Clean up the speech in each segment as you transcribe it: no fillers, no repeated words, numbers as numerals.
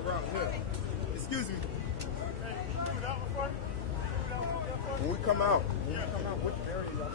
route here. Excuse me. When we come out, which area y'all?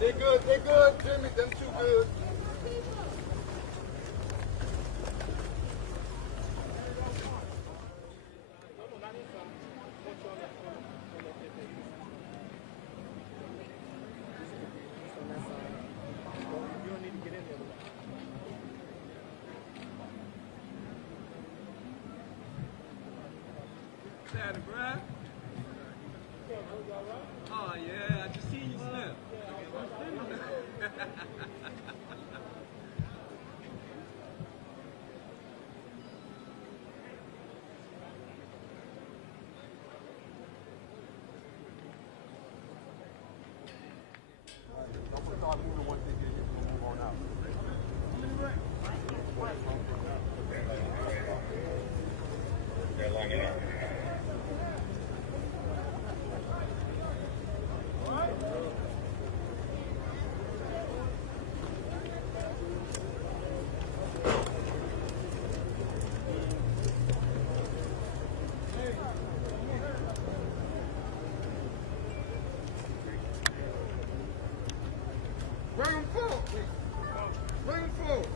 They're good, Jimmy, them too good. Oh yeah, I just seen you snap. Bring them forward. Bring them forward.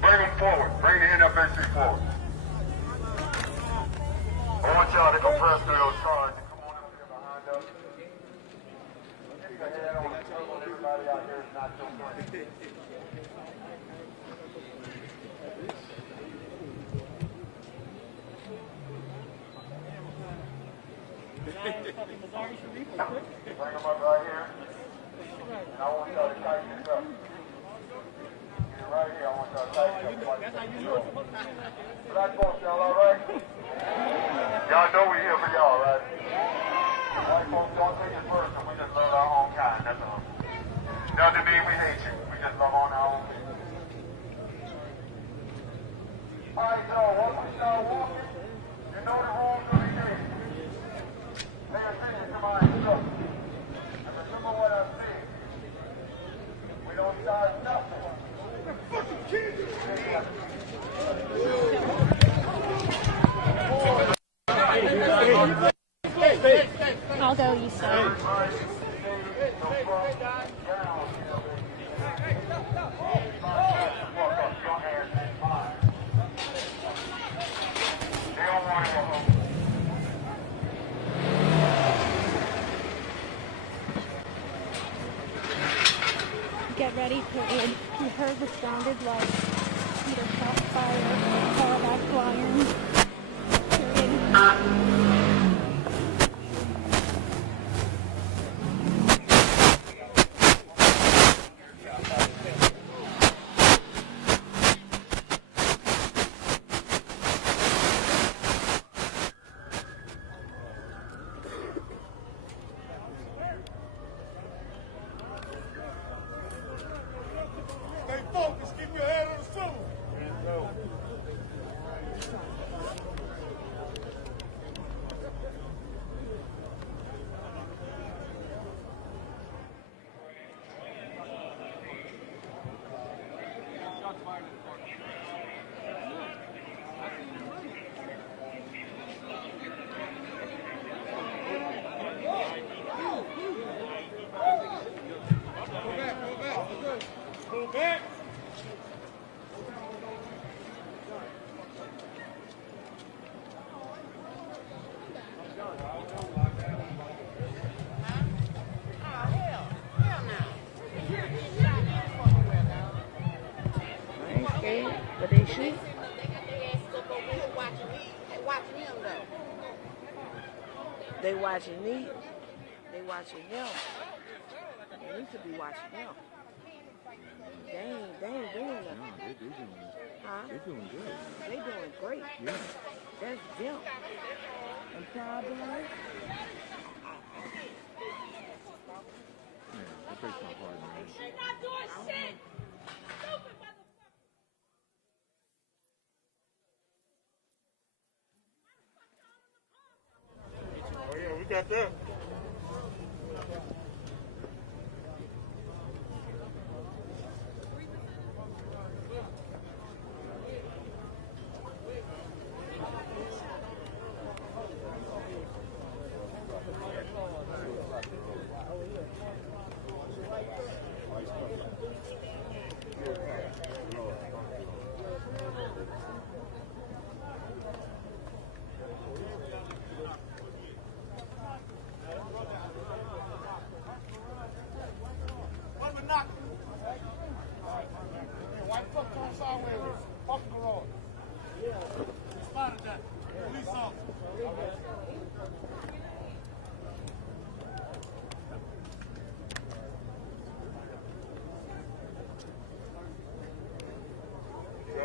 Bring them forward. Bring the NFAC forward. I want y'all to go press through those cards and come on up here behind us. Keep your head on the table. Everybody out here is not so good. Bring them up right here. And I want y'all to tighten this up. Get right here. I want y'all to tighten it up. That's how you do it. Black folks, y'all all right? Y'all know we're here for y'all, right? White folks, don't take it personal. We just love our own kind. That's all. Doesn't mean we hate you. We just love on our own people. All right, y'all. Once we start walking, you know the rules of the game. Pay attention to my instructions. And remember what I said. We don't start nothing. I'll go, you sir. Get ready for it. You heard the sounded like either shot fire, parallax lions. Stay focused. Keep your head on the swivel. they watching me. They watching them. They need to be watching them. They ain't doing nothing. No, they doing it. Huh? They doing good. They doing great. Yeah. That's them. And probably, Yeah, that breaks my heart, man. They're not doing shit! Stupid motherfucker! Oh yeah, we got that.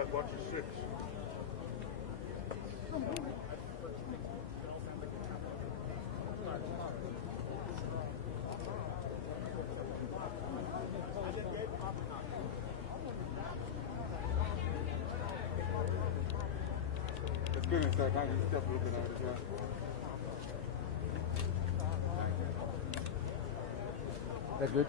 Bunch of six. Let's get inside. I can step looking at it, yeah. That good?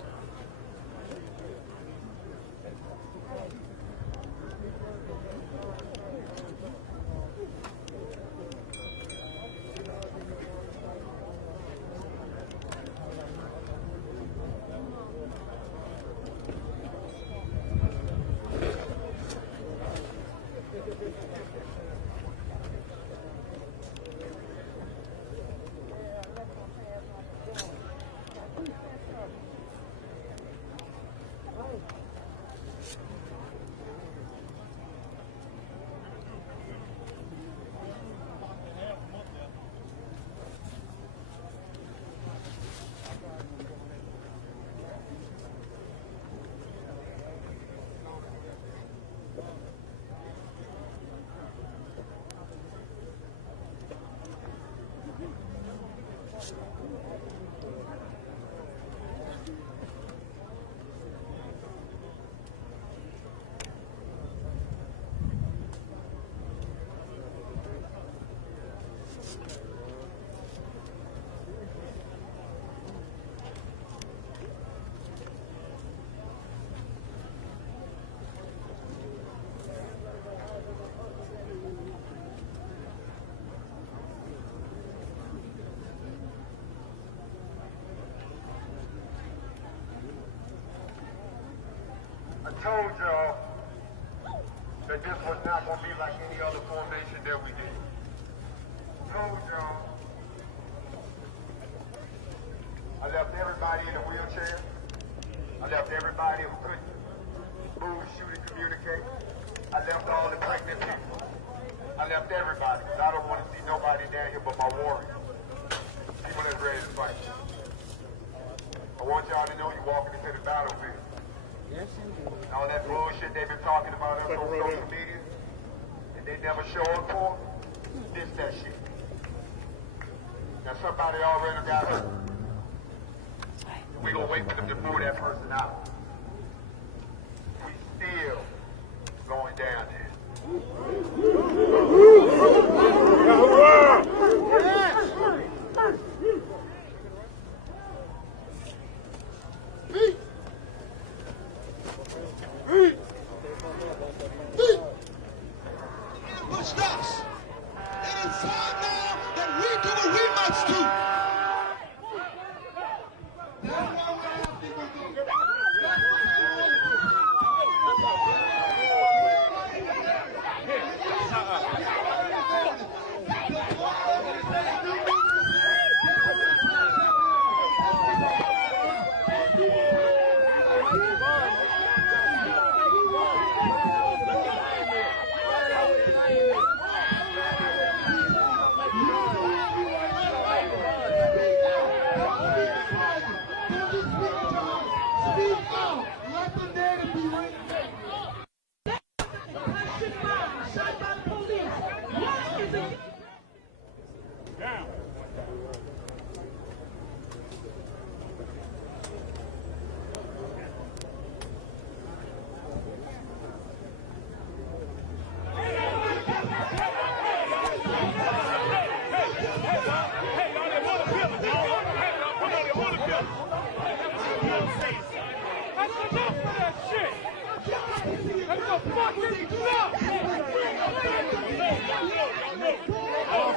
I told y'all that this was not going to be like any other formation that we did. Told y'all. I left everybody in a wheelchair. I left everybody who couldn't move, shoot, and communicate. I left all the pregnant people. I left everybody, because I don't want to see nobody down here but my warriors. People that's ready to fight. I want y'all to know you're walking into the battlefield. yes, indeed. And all that bullshit they've been talking about us on social media, and they never show up for, this that shit. Now somebody already got hurt. We gonna wait for them to move that person out. We still going down there. Pushed us. It is time now that we do what we must do. That's why we're asking for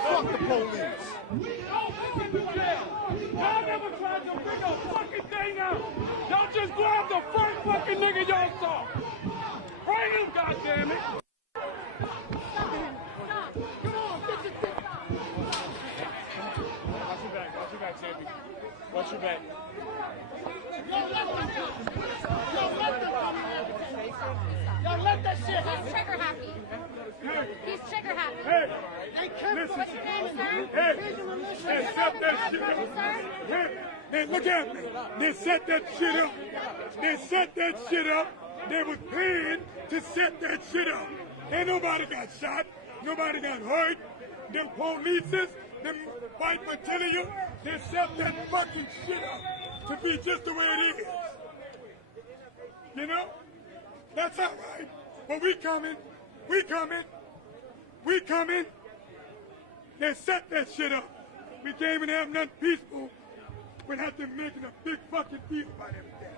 Fuck the police. Y'all never tried to figure a fucking thing out. Y'all just grab the first fucking nigga y'all saw. Bring him, goddammit. Watch your back, Sammy. Watch your back. Yo, let that shit happen. He's trigger happy. He's trigger happy. Hey, What's your name, sir? Hey, set that shit up. Hey, look at me. They set that shit up. They set that shit up. They was paying to set that shit up. Ain't nobody got shot. Nobody got hurt. Them polices, them white material, they set that fucking shit up to be just the way it is. You know? That's all right. But we coming. We coming. We coming. They set that shit up. We can't even have nothing peaceful without them making a big fucking deal about everything.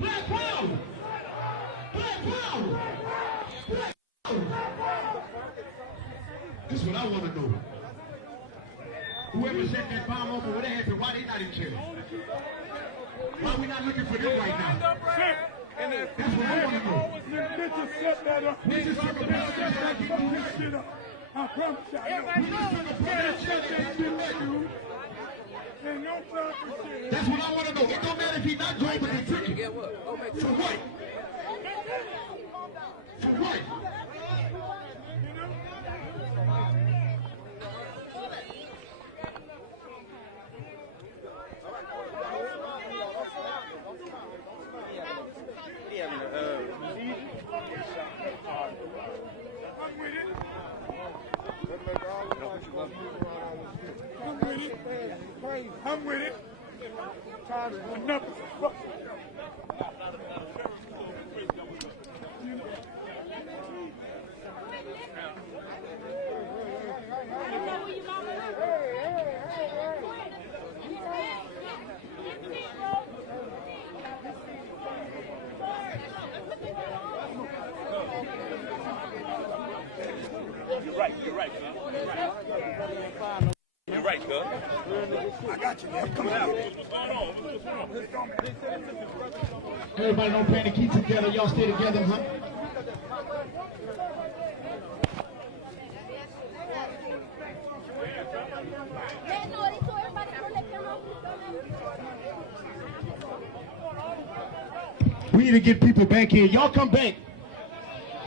Black power! Black power! This is what I want to know. Whoever set that bomb over, what happened? Why they not in jail? Why we not looking for them right now? That's what I want to know. Bitches set that up. We just took a picture of that fucking shit up. I promise you. Ain't no proper shit. That's what I want to know. It don't matter if he's not going, but he's tricky. For what? For what? I'm with it. I'm with it. Enough is fuck. You're right, man. You're right, cuz. I got you, man. Come out. Everybody don't panic. Keep together. Y'all stay together, huh? We need to get people back here. Y'all come back.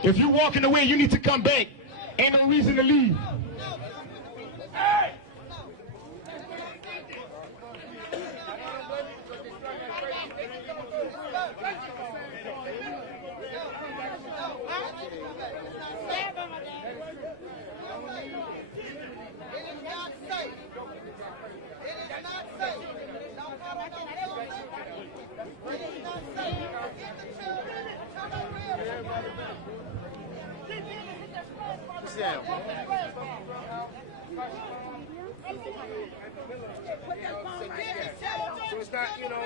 If you're walking away, you need to come back. Ain't no reason to leave. Hey! So it's not, you know,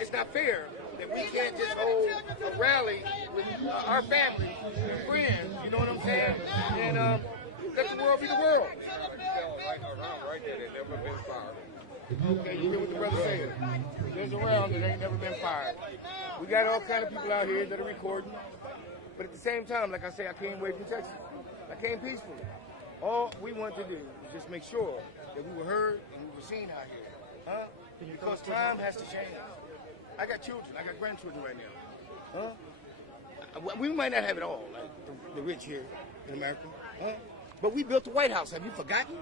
it's not fair that we can't just hold a rally with our family and friends, you know what I'm saying? And let the world be the world. Right there, there's never been fired. Okay, you hear what the brother said. There's around that ain't never been fired. We got all kind of people out here that are recording. But at the same time, like I say, I came away from Texas. I came peacefully. All we want to do is just make sure that we were heard and we were seen out here. Huh? Because time has to change. I got children. I got grandchildren right now. Huh? We might not have it all, like the rich here in America. Huh? But we built the White House. Have you forgotten?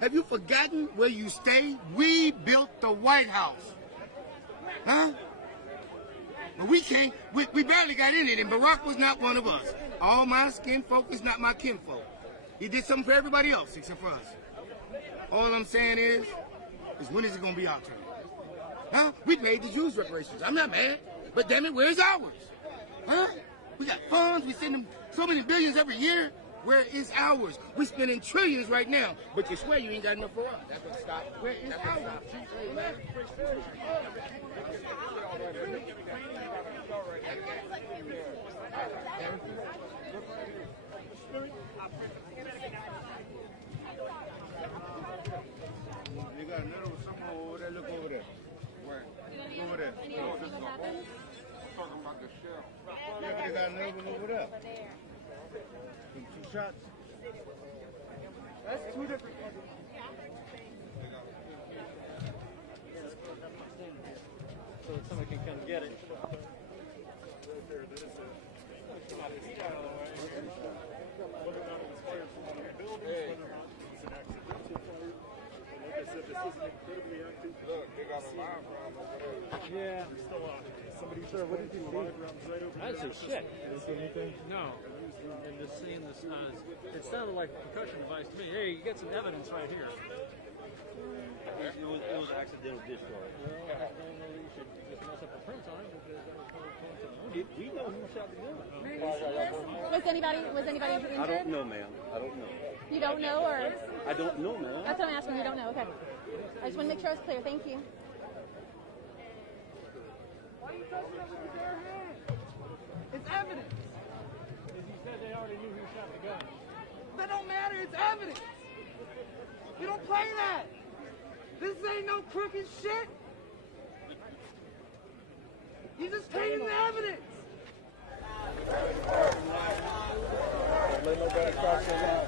Have you forgotten where you stay? We built the White House. Huh? But we can't, we barely got in it, and Barack was not one of us. All my skin folk is not my kinfolk. He did something for everybody else except for us. All I'm saying is when is it going to be our turn? Huh? We paid the Jews reparations. I'm not mad, but damn it, where's ours? Huh? We got funds, we send them so many billions every year. Where is ours? We spending trillions right now, but you swear you ain't got enough for us. That's what stop. Where is ours? You got another one somewhere over there. Look over there. Where? Over there. Talking about the shell. Yeah, but they got another one over there. Some 2 shots. That's 2 different. So that somebody can come get it. Yeah. Somebody said, what did you see? I didn't see shit. You didn't see anything? No. And just seeing this, it sounded like a percussion device to me. Hey, you get some evidence right here. It was accidental discharge. Well, I don't know that you should just mess up the prints on it because that was probably We know who shot the gun. Was anybody injured? I don't know, ma'am. I don't know. You don't know, or? I don't know, ma'am. That's what I'm asking. You don't know. Okay. I just want to make sure it's clear. Thank you. Why are you touching it with your bare hand? It's evidence. He said they already knew who shot the gun. That don't matter. It's evidence. We don't play that. This ain't no crooked shit. You just taking the evidence. Let nobody cross your line.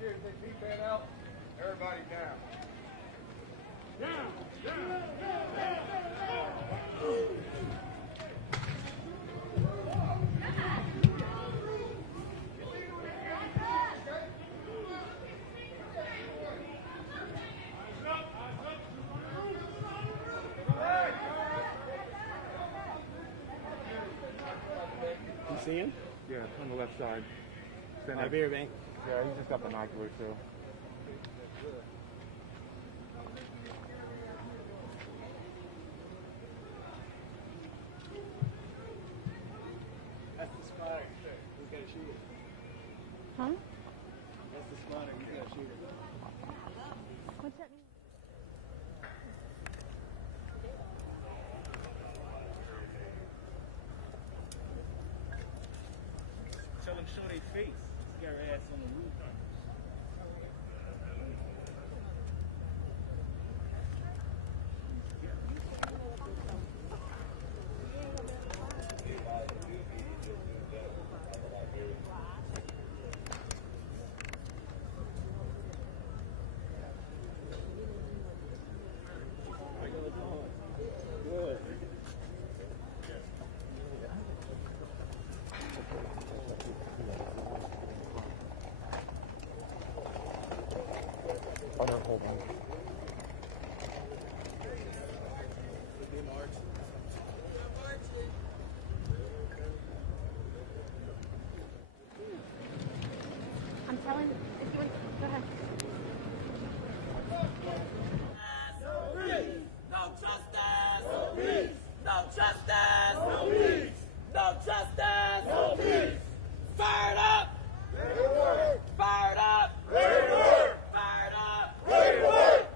Security, take deep bed out. Everybody down. Down. You see him? Yeah, on the left side. Right here, man. Yeah, he just got binoculars too. That's the spotter. He's got to shoot it. Huh? That's the spotter. He's got to shoot it. What's that mean? Tell them show their face. You got her ass on the roof. Good. Oh no, hold on. I'm telling you, if you want, go ahead. No justice! No peace! No justice! No peace! No justice! No peace! Fired up! Ready to work! Fired up! Ready to work! Fired up! Ready to work!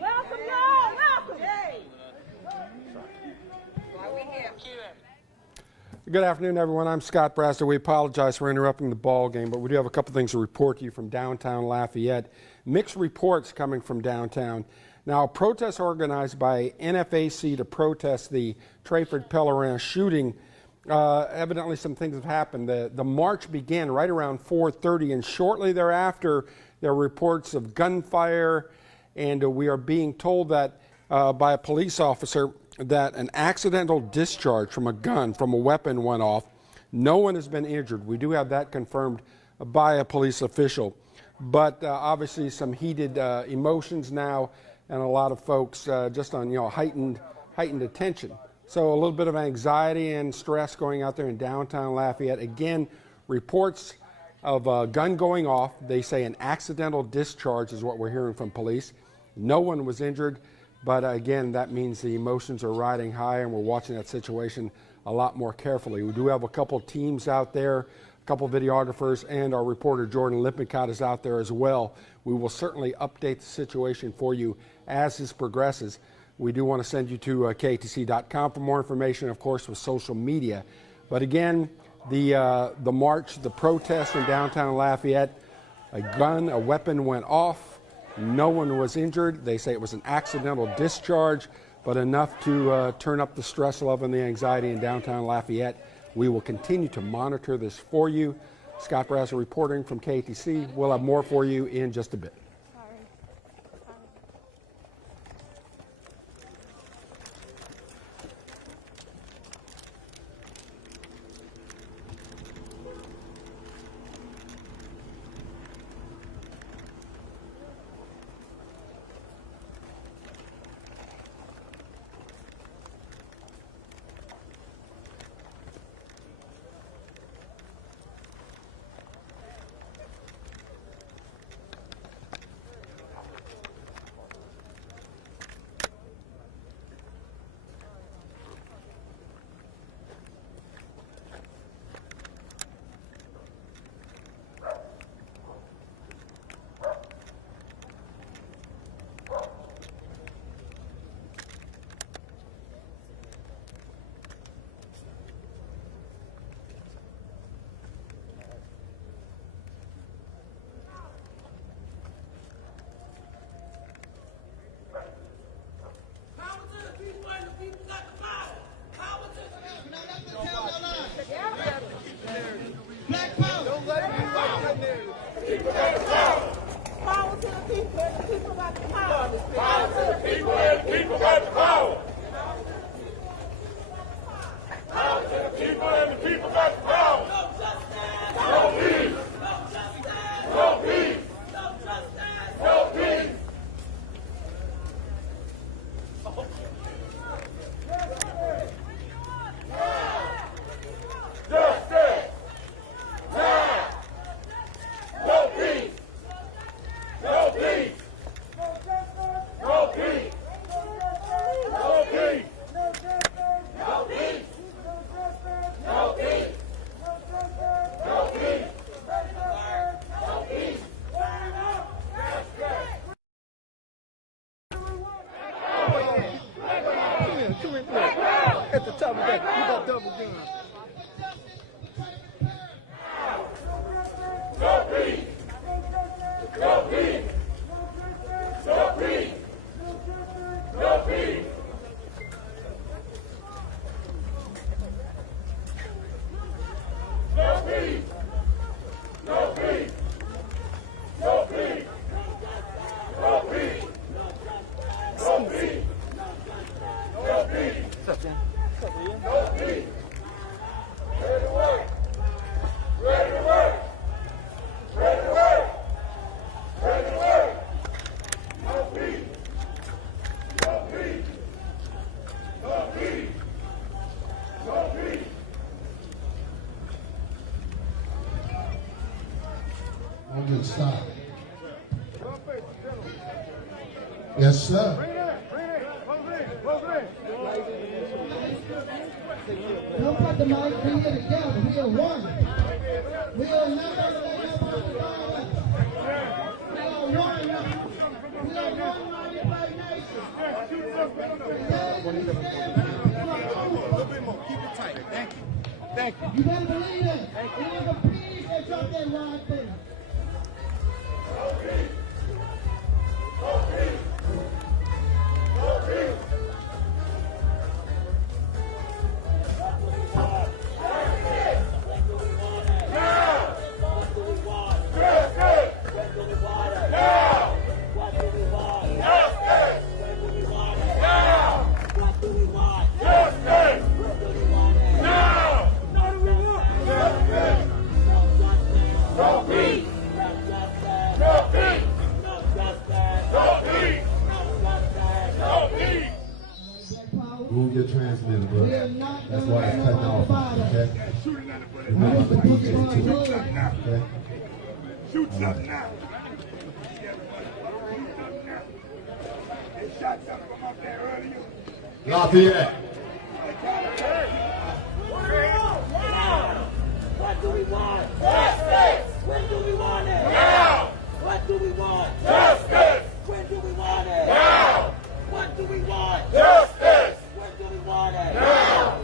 Welcome, y'all! Welcome! Why we here? Good afternoon, everyone. I'm Scott Braster. We apologize for interrupting the ball game, but we do have a couple things to report to you from downtown Lafayette. Mixed reports coming from downtown. Now, a protest organized by NFAC to protest the Trayford Pellerin shooting. Evidently, some things have happened. The march began right around 4:30, and shortly thereafter, there were reports of gunfire, and we are being told that by a police officer that an accidental discharge from a gun, from a weapon, went off. No one has been injured. We do have that confirmed by a police official. But obviously some heated emotions now, and a lot of folks just on heightened attention. So a little bit of anxiety and stress going out there in downtown Lafayette. Again, reports of a gun going off. They say an accidental discharge is what we're hearing from police. No one was injured, but again, that means the emotions are riding high, and we're watching that situation a lot more carefully. We do have a couple teams out there, a couple videographers, and our reporter Jordan Lippincott is out there as well. We will certainly update the situation for you as this progresses. We do want to send you to KATC.com for more information, of course, with social media. But again, the march, the protest in downtown Lafayette, a weapon went off. No one was injured. They say it was an accidental discharge, but enough to turn up the stress level and the anxiety in downtown Lafayette. We will continue to monitor this for you. Scott Braster reporting from KATC. We'll have more for you in just a bit. people got the power. Power to the people and the people got the power. Power to the people and the people got the power. Power to the people and the people got the power. No justice. No peace. No justice. No peace. No justice. No peace. Justice. Now. No peace. No peace. No peace. No peace. No peace. No peace. No peace. No peace. At the top of that, you got double gun. No peace. No peace. No peace. No peace. No peace. No peace. No peace. No peace. No peace. No peace. What's up, Dan? What's up, Leah? No peace. Ready to work. Ready to work. Ready to work. Ready to work. No peace. No peace. No peace. No peace. On the side. Yes, sir. Don't put the mic, we are together, we are one. We are not going to let nobody divide us. We are one. We are one mighty black nation. A little bit more, keep it tight. Thank you. Thank you. You better believe that. It was a peace that dropped that rod thing. No peace. No peace. No peace. Move your transmitter, bro. That's why it's cutting off. Okay? Remember the DJ too. Okay? Shoot something now. They shot some of them up there earlier. Lafayette. What do we want? Justice! When do we want it? Now! What do we want? Justice! When do we want it? Now! What do we want? Justice! When do we want it? Now!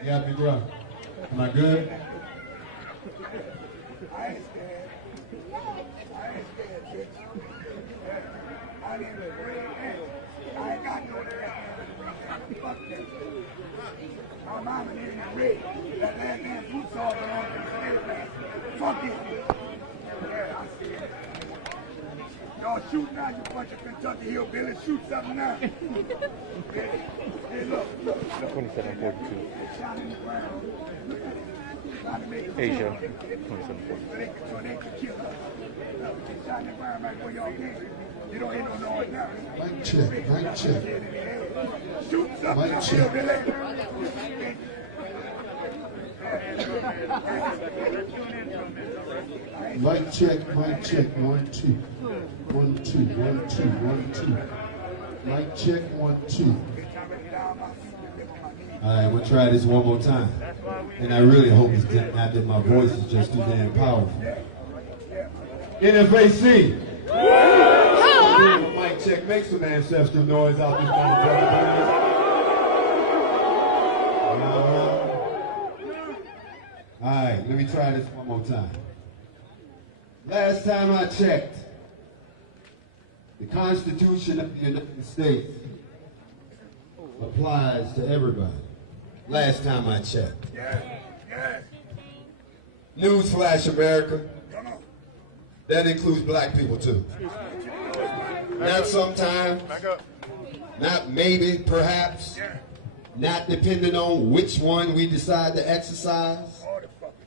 You got me, bro. Am I good? I ain't scared. I ain't scared, bitch. I ain't afraid. I ain't got no ass. Fuck that. My mama didn't read. That last man food sauce on everything. Fuck it. Yeah, I'm scared. Y'all shoot now, you bunch of Kentucky hillbillies. Shoot something now. Hey, look. 2742. Asia, 2742. So they could kill us. They shot in the ground back where y'all came. You don't hear no noise now. Mic check, mic check. Shoot something Mic now, check. hillbilly. Mic check, mic check. 1, 2. 1, 2, 1, 2, 1, 2. Mic check, 1, 2. All right, we'll try this one more time. And I really hope it's not that my voice is just too damn powerful. NFAC. Mic check. check. Make some ancestral noise out this motherfucker. All right, let me try this one more time. Last time I checked, the Constitution of the United States applies to everybody. Last time I checked. Newsflash, America. That includes black people too. Not sometimes, not maybe, perhaps, not depending on which one we decide to exercise,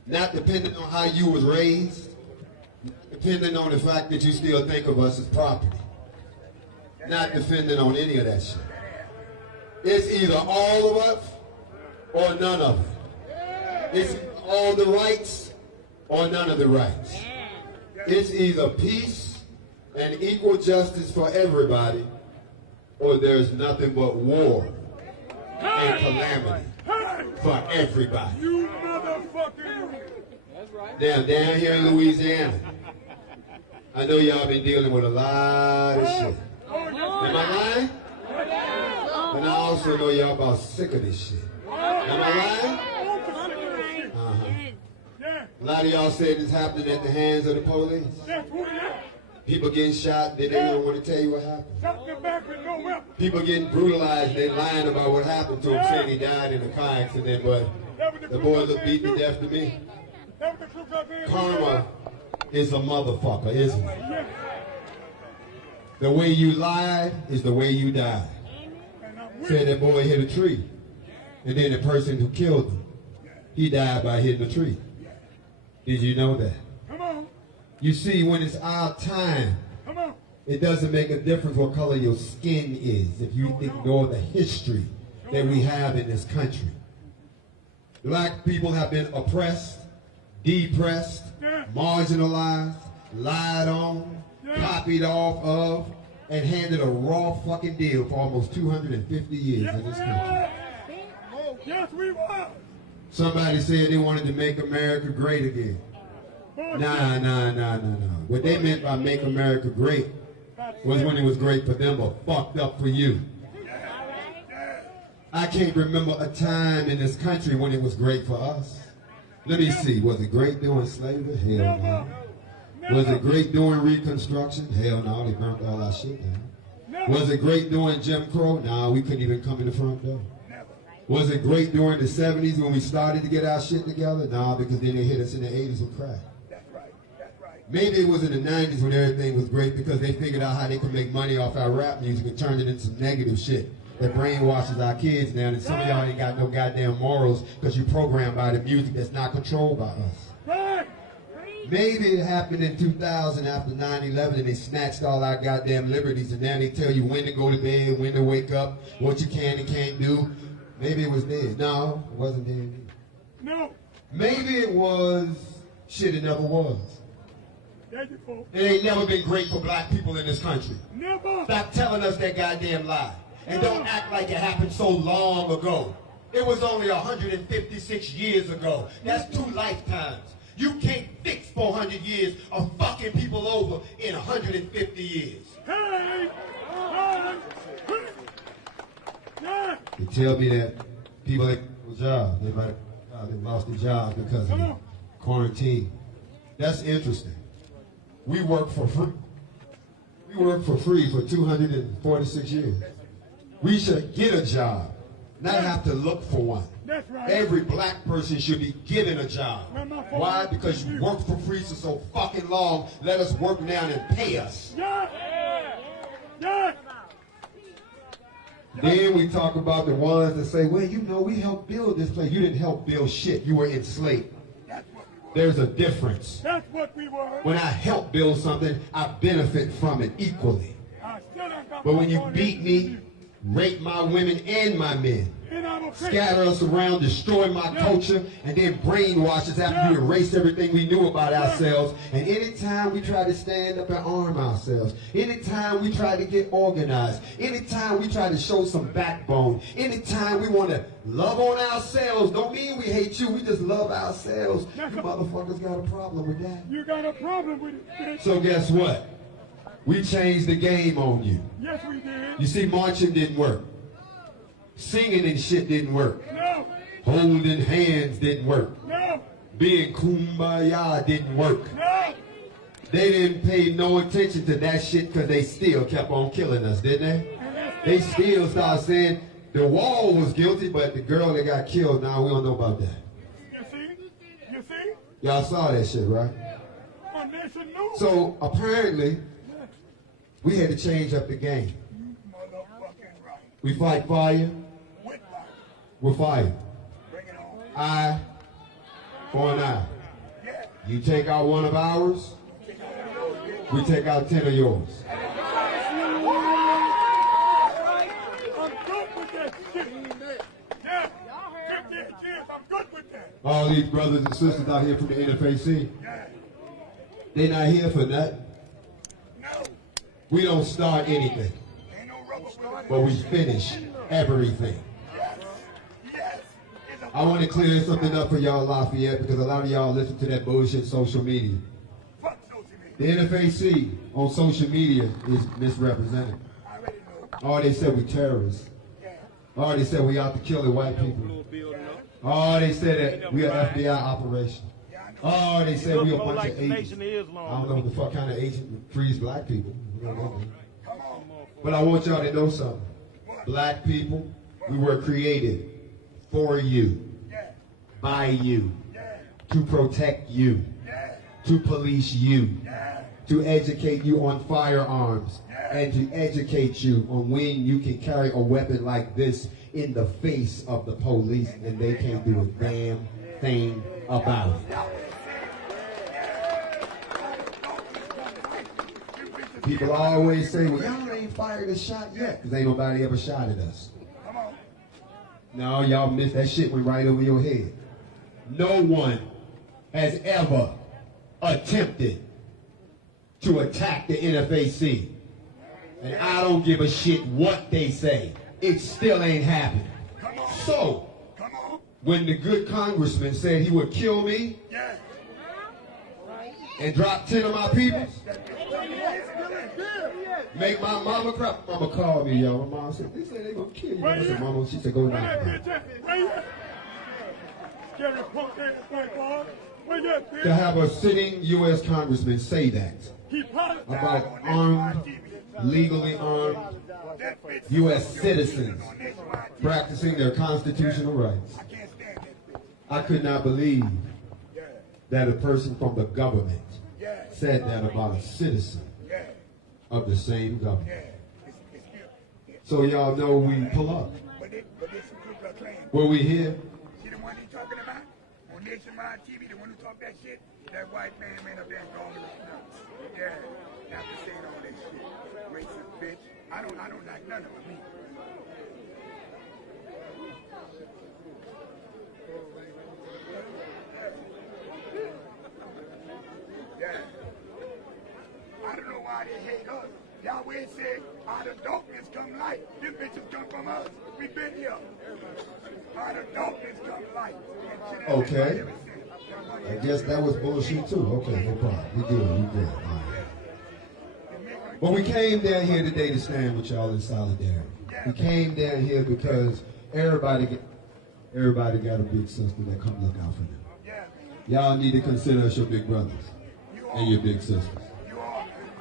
not depending on how you was raised, depending on the fact that you still think of us as property, not depending on any of that shit. It's either all of us or none of it. It's all the rights or none of the rights. It's either peace and equal justice for everybody, or there's nothing but war and calamity for everybody. You motherfucking... Now, down here in Louisiana, I know y'all been dealing with a lot of shit. Am I lying? And I also know y'all about sick of this shit. Am I lying? A lot of y'all say this happening at the hands of the police. People getting shot, they don't want to tell you what happened. People getting brutalized, they lying about what happened to him, saying he died in a car accident, but the boy looked beaten to death to me. Karma is a motherfucker, isn't it? The way you lied is the way you died. Said that boy hit a tree, and then the person who killed him, he died by hitting a tree. Did you know that? You see, when it's our time, it doesn't make a difference what color your skin is if you ignore the history that we have in this country. Black people have been oppressed, depressed, marginalized, lied on, copied off of, and handed a raw fucking deal for almost 250 years in this country. Yes, we were. Somebody said they wanted to make America great again. Nah. What they meant by make America great was when it was great for them, but fucked up for you. I can't remember a time in this country when it was great for us. Let me see, was it great during slavery? Hell no. Was it great during Reconstruction? Hell no, they burnt all our shit down. Was it great during Jim Crow? No, we couldn't even come in the front door. Was it great during the 70s when we started to get our shit together? No, because then they hit us in the 80s with crack. Maybe it was in the 90s when everything was great because they figured out how they could make money off our rap music and turned it into some negative shit that brainwashes our kids now. And some of y'all ain't got no goddamn morals because you programmed by the music that's not controlled by us. Maybe it happened in 2000 after 9/11 and they snatched all our goddamn liberties and now they tell you when to go to bed, when to wake up, what you can and can't do. Maybe it was dead. No, it wasn't dead. No. Maybe it was shit it never was. It ain't never been great for black people in this country. Never. Stop telling us that goddamn lie. And don't act like it happened so long ago. It was only 156 years ago. That's 2 lifetimes. You can't fix 400 years of fucking people over in 150 years. They tell me that people that have jobs, they lost their jobs because of the quarantine. That's interesting. We work for free. We work for free for 246 years. We should get a job, not have to look for one. That's right. Every black person should be given a job. Why? Because you worked for free for so fucking long. Let us work now and pay us. Then we talk about the ones that say, well, you know, we helped build this place. You didn't help build shit. You were enslaved. There's a difference. That's what we were. When I help build something, I benefit from it equally. But when you beat me, rape my women and my men, scatter us around, destroy my culture, and then brainwash us after we erase everything we knew about ourselves. And anytime we try to stand up and arm ourselves, anytime we try to get organized, anytime we try to show some backbone, anytime we want to love on ourselves, don't mean we hate you, we just love ourselves. You motherfuckers got a problem with that. You got a problem with it. So guess what? We changed the game on you. Yes, we did. You see, marching didn't work. Singing and shit didn't work. No. Holding hands didn't work. No. Being kumbaya didn't work. No. They didn't pay no attention to that shit because they still kept on killing us, didn't they? They still started saying the wall was guilty, but the girl that got killed, now we don't know about that. You see? You see? Y'all saw that shit, right? On Nation News. So apparently, we had to change up the game. Motherfucking right. We fight fire With fire. with fire. Bring it on. Eye for an eye. Yeah. You take out one of ours, we take out 10 of yours. I'm good with that shit. Yeah. 58 years, I'm good with that. All these brothers and sisters out here from the NFAC, Yeah. they not here for nothing. No. We don't start anything, Ain't no rubber with it. but we finish everything. Yes. Yes. It's a I want to clear something up for y'all Lafayette because a lot of y'all listen to that bullshit social media. fuck social media. The NFAC on social media is misrepresented. I already know. Oh, they said we terrorists. Yeah. Oh, they said we out to kill the white people. Oh, they said that we are FBI operation. Oh, they said we a bunch of agents. I don't know what the fuck kind of agent frees black people. We don't know. But I want y'all to know something. Black people, we were created for you, by you, to protect you, to police you, to educate you on firearms, and to educate you on when you can carry a weapon like this in the face of the police and they can't do a damn thing about it. People always say, well, y'all ain't fired a shot yet, because ain't nobody ever shot at us. No, y'all missed that shit went right over your head. No one has ever attempted to attack the NFAC. And I don't give a shit what they say. It still ain't happened. So, when the good congressman said he would kill me and drop 10 of my people, make my mama cry. Mama called me, y'all. My mom said, they said they gonna kill you. I said, Mama, she said, go down. To have a sitting U.S. congressman say that about armed, legally armed U.S. citizens practicing their constitutional rights. I could not believe that a person from the government said that about a citizen of the same government. So y'all know we pull up. Were we here? See the one he talking about? On Nationwide TV, the one who talked that shit? That white man up there in Congress. Yeah, after saying all that shit. Racist bitch. I don't like none of them. Yeah. I don't know why they hate us. Yahweh said, out of darkness come light. Them bitches come from us. We been here. Out of darkness come light. Okay. I guess that was bullshit too. Okay, no problem. We good. All right. Well, we came down here today to stand with y'all in solidarity. We came down here because everybody got a big sister that come look out for them. Y'all need to consider us your big brothers and your big sisters.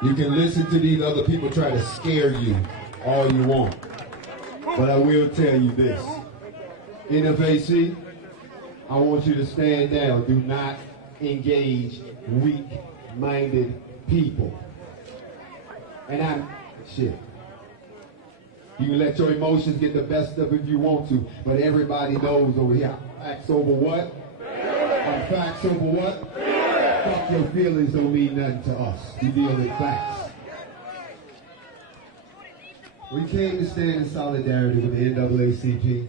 You can listen to these other people try to scare you all you want. But I will tell you this. NFAC, I want you to stand down. Do not engage weak-minded people. And shit. You can let your emotions get the best of it if you want to, but everybody knows over here. Facts over what? Facts over what? Fuck your feelings don't mean nothing to us. We deal with facts. We came to stand in solidarity with the NAACP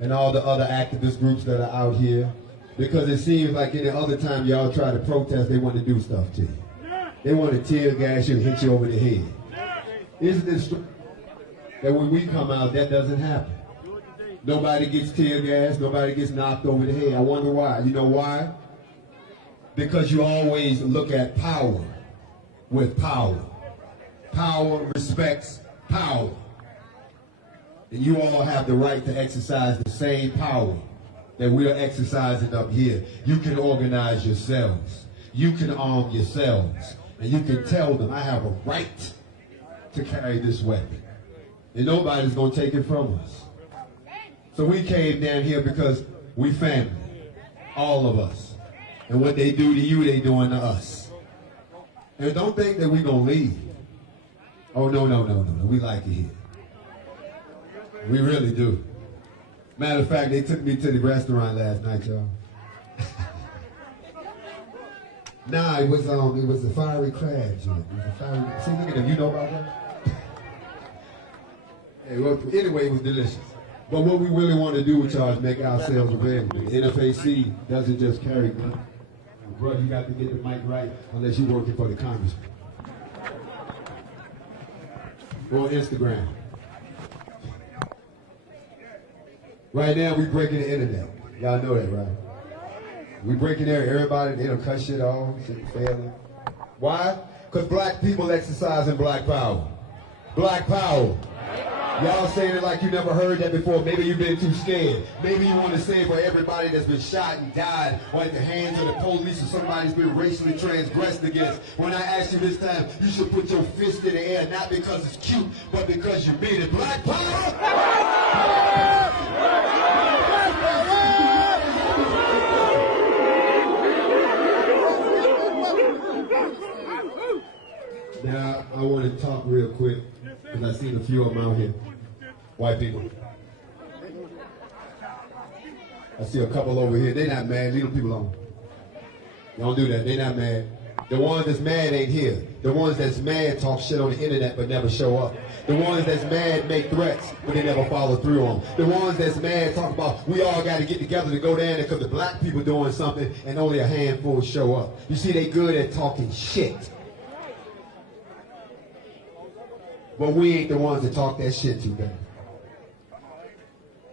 and all the other activist groups that are out here because it seems like any other time y'all try to protest, they want to do stuff to you. They want to tear gas you and hit you over the head. Isn't it true that when we come out, that doesn't happen? Nobody gets tear gas, nobody gets knocked over the head. I wonder why. You know why? Because you always look at power with power. Power respects power. And you all have the right to exercise the same power that we are exercising up here. You can organize yourselves. You can arm yourselves. And you can tell them, I have a right to carry this weapon. And nobody's going to take it from us. So we came down here because we family. All of us. And what they do to you, they doing to us. And don't think that we're going to leave. Oh, no. We like it here. We really do. Matter of fact, they took me to the restaurant last night, y'all. Nah, it was the fiery crabs. See, look at them. You know about that? Hey, well, anyway, it was delicious. But what we really want to do with y'all is make ourselves available. The NFAC doesn't just carry guns. Bro, you got to get the mic right unless you're working for the Congressman. Go on Instagram. Right now, we breaking the internet. Y'all know that, right? We breaking everybody, they don't cut shit off, shit failing. Why? Because black people exercising black power. Black power. Y'all saying it like you never heard that before. Maybe you've been too scared. Maybe you want to say it for everybody that's been shot and died or at the hands of the police or somebody's been racially transgressed against. When I ask you this time, you should put your fist in the air, not because it's cute, but because you mean it. Black power! Now, I want to talk real quick, because I seen a few of them out here. White people. I see a couple over here. They not mad. Leave them people alone. Don't do that. They not mad. The ones that's mad ain't here. The ones that's mad talk shit on the internet but never show up. The ones that's mad make threats but they never follow through on. The ones that's mad talk about we all got to get together to go down there because the black people doing something and only a handful show up. You see, they good at talking shit. But we ain't the ones that talk that shit too bad.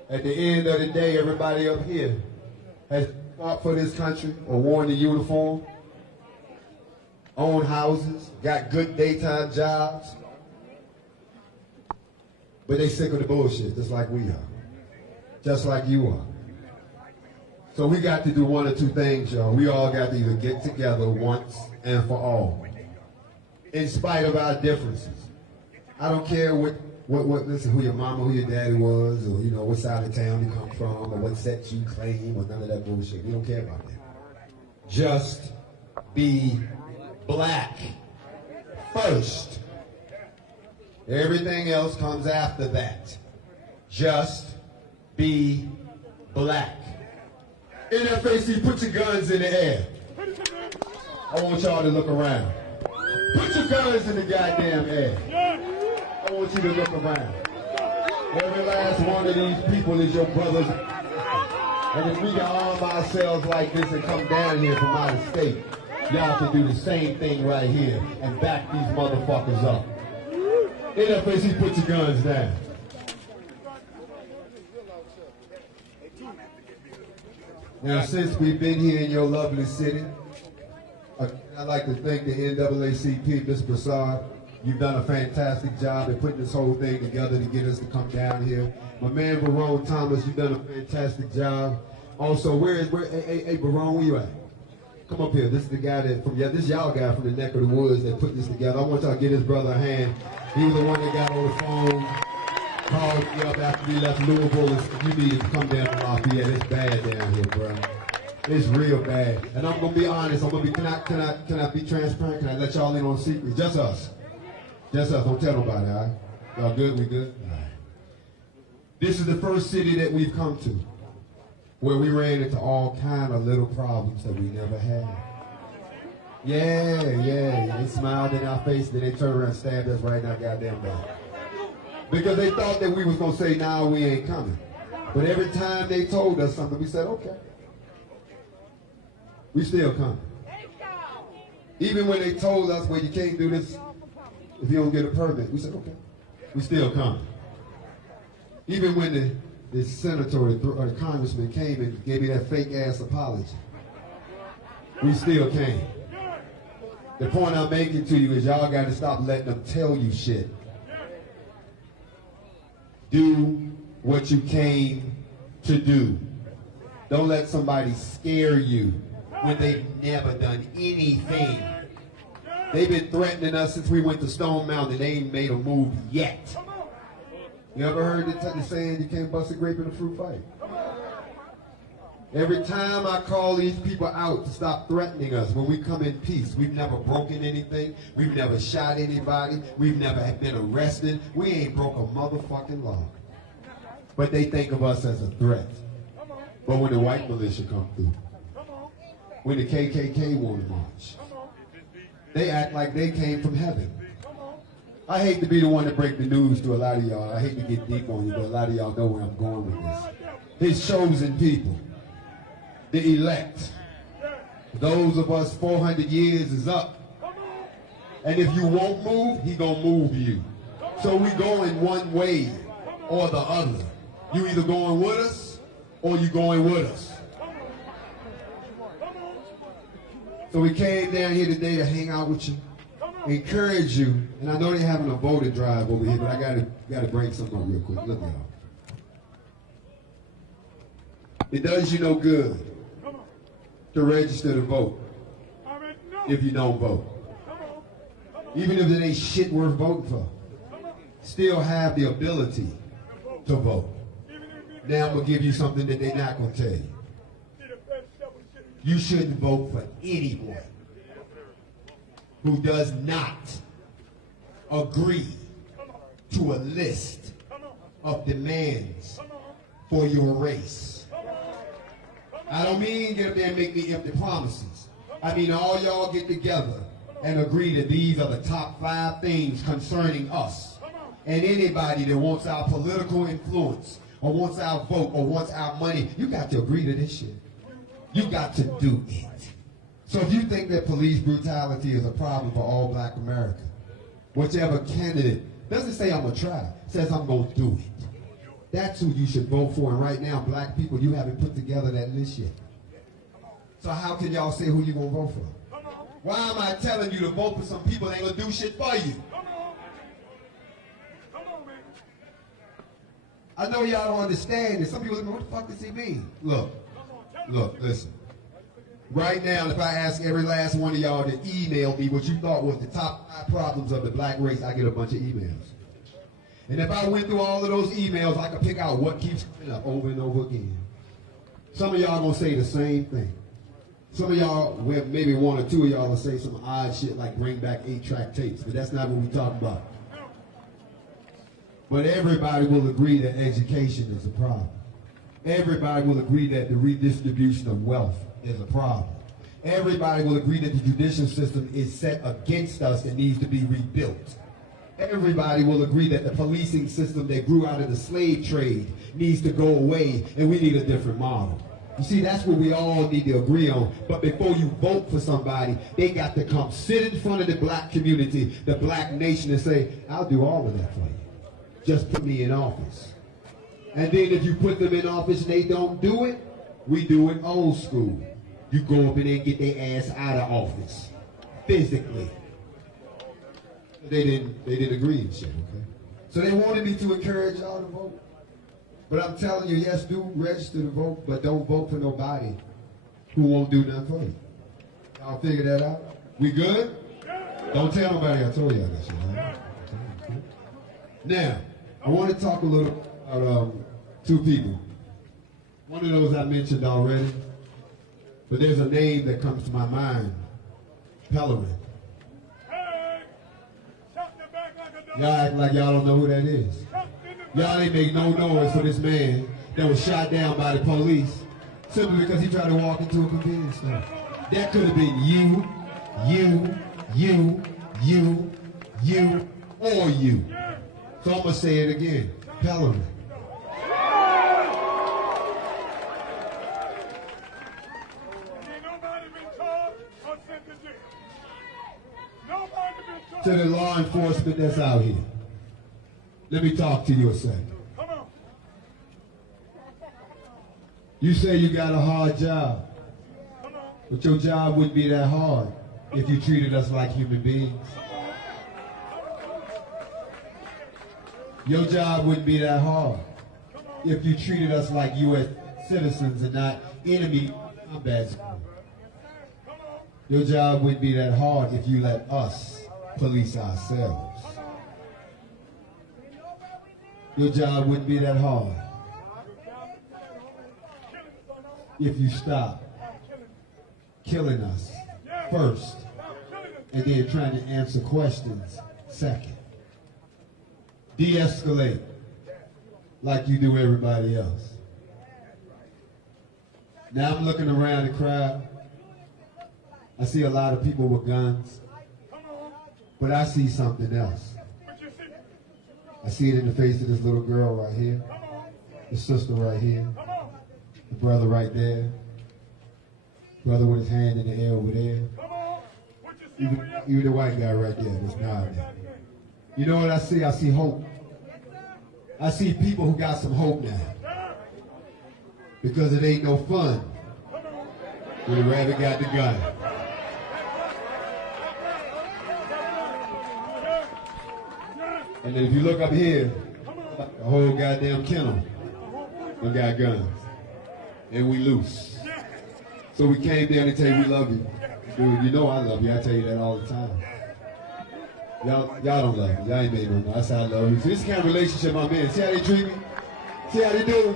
At the end of the day, everybody up here has fought for this country or worn the uniform, own houses, got good daytime jobs. But they sick of the bullshit, just like we are. Just like you are. So we got to do one or two things, y'all. We all got to either get together once and for all. In spite of our differences. I don't care listen, who your mama, who your daddy was, or, you know, what side of town you come from, or what sex you claim, or none of that bullshit. We don't care about that. Just be black first. Everything else comes after that. Just be black. NFAC, put your guns in the air. I want y'all to look around. Put your guns in the goddamn air. I want you to look around. Every last one of these people is your brothers. And if we can arm ourselves like this and come down here from out of state, y'all can do the same thing right here and back these motherfuckers up. NFAC, put your guns down. Now, since we've been here in your lovely city, I'd like to thank the NAACP, Ms. Broussard. You've done a fantastic job in putting this whole thing together to get us to come down here. My man, Barone Thomas, you've done a fantastic job. Also, hey, Barone, where you at? Come up here. This is the guy this y'all guy from the neck of the woods that put this together. I want y'all to give his brother a hand. He was the one that got on the phone, called me up after we left Louisville, and you needed to come down to Lafayette. It's bad down here, bro. It's real bad. And I'm gonna be honest. Can I be transparent? Can I let y'all in on a secret? Just us. Just us. Don't tell nobody, all right? Y'all good? We good? All right. This is the first city that we've come to where we ran into all kind of little problems that we never had. Yeah. They smiled in our face, then they turned around and stabbed us right in our goddamn back. Because they thought that we was going to say, nah, we ain't coming. But every time they told us something, we said, okay. We still coming. Even when they told us, well, you can't do this if you don't get a permit, we said, okay. We still coming. Even when the senator or the congressman came and gave me that fake ass apology, we still came. The point I'm making to you is y'all got to stop letting them tell you shit. Do what you came to do. Don't let somebody scare you when they've never done anything. They've been threatening us since we went to Stone Mountain. They ain't made a move yet. You ever heard the saying, you can't bust a grape in a fruit fight? Every time I call these people out to stop threatening us when we come in peace, we've never broken anything, we've never shot anybody, we've never been arrested, we ain't broke a motherfucking law. But they think of us as a threat. But when the white militia come through, when the KKK want to march, they act like they came from heaven. I hate to be the one to break the news to a lot of y'all. I hate to get deep on you, but a lot of y'all know where I'm going with this. His chosen people, the elect, those of us 400 years is up. And if you won't move, he gonna move you. So we go in one way or the other. You either going with us or you going with us. So we came down here today to hang out with you, encourage you, and I know they're having a voter drive over here, but I gotta bring something up real quick. Look, y'all. It does you no good to register to vote if you don't vote. Even if it ain't shit worth voting for, still have the ability to vote. Now I'm gonna give you something that they're not gonna tell you. You shouldn't vote for anyone who does not agree to a list of demands for your race. I don't mean get up there and make me empty promises. I mean all y'all get together and agree that these are the top 5 things concerning us. And anybody that wants our political influence or wants our vote or wants our money, you got to agree to this shit. You got to do it. So if you think that police brutality is a problem for all black America, whichever candidate doesn't say I'm gonna try, says I'm gonna do it. That's who you should vote for. And right now, black people, you haven't put together that list yet. So how can y'all say who you gonna vote for? Why am I telling you to vote for some people that ain't gonna do shit for you? I know y'all don't understand this. Some people look, what the fuck does he mean? Look, listen. Right now, if I ask every last one of y'all to email me what you thought was the top 5 problems of the black race, I get a bunch of emails. And if I went through all of those emails, I could pick out what keeps coming up over and over again. Some of y'all gonna say the same thing. Some of y'all, well, maybe 1 or 2 of y'all will say some odd shit like bring back 8-track tapes, but that's not what we talking about. But everybody will agree that education is a problem. Everybody will agree that the redistribution of wealth is a problem. Everybody will agree that the judicial system is set against us and needs to be rebuilt. Everybody will agree that the policing system that grew out of the slave trade needs to go away and we need a different model. You see, that's what we all need to agree on. But before you vote for somebody, they got to come sit in front of the black community, the black nation, and say, I'll do all of that for you. Just put me in office. And then if you put them in office and they don't do it, we do it old school. You go up in there and get their ass out of office. Physically. They didn't agree and shit, okay? So they wanted me to encourage y'all to vote. But I'm telling you, yes, do register to vote, but don't vote for nobody who won't do nothing for you. Y'all figure that out? We good? Don't tell nobody I told y'all that shit, right? Now, I want to talk a little about 2 people. One of those I mentioned already, but there's a name that comes to my mind, Pellerin. Y'all act like y'all don't know who that is. Y'all ain't make no noise for this man that was shot down by the police simply because he tried to walk into a convenience store. That could have been you, or you. So I'm going to say it again. Pellerin. To the law enforcement that's out here, let me talk to you a second. You say you got a hard job, but your job wouldn't be that hard if you treated us like human beings. Your job wouldn't be that hard if you treated us like U.S. citizens and not enemy combat squad. Your job wouldn't be that hard if you let us police ourselves. Your job wouldn't be that hard if you stop killing us first and then trying to answer questions second. De-escalate like you do everybody else. Now I'm looking around the crowd. I see a lot of people with guns, but I see something else. I see it in the face of this little girl right here, the sister right here, the brother right there, brother with his hand in the air over there, even the white guy right there that's nodding. You know what I see? I see hope. I see people who got some hope now. Because it ain't no fun when the rabbit got the gun. And then if you look up here, the whole goddamn kennel done got guns. And we loose. So we came down to tell you we love you. Dude, you know I love you. I tell you that all the time. Y'all don't love me. Y'all ain't made no noise. That's how I love you. So this kind of relationship I'm in. See how they treat me? See how they do?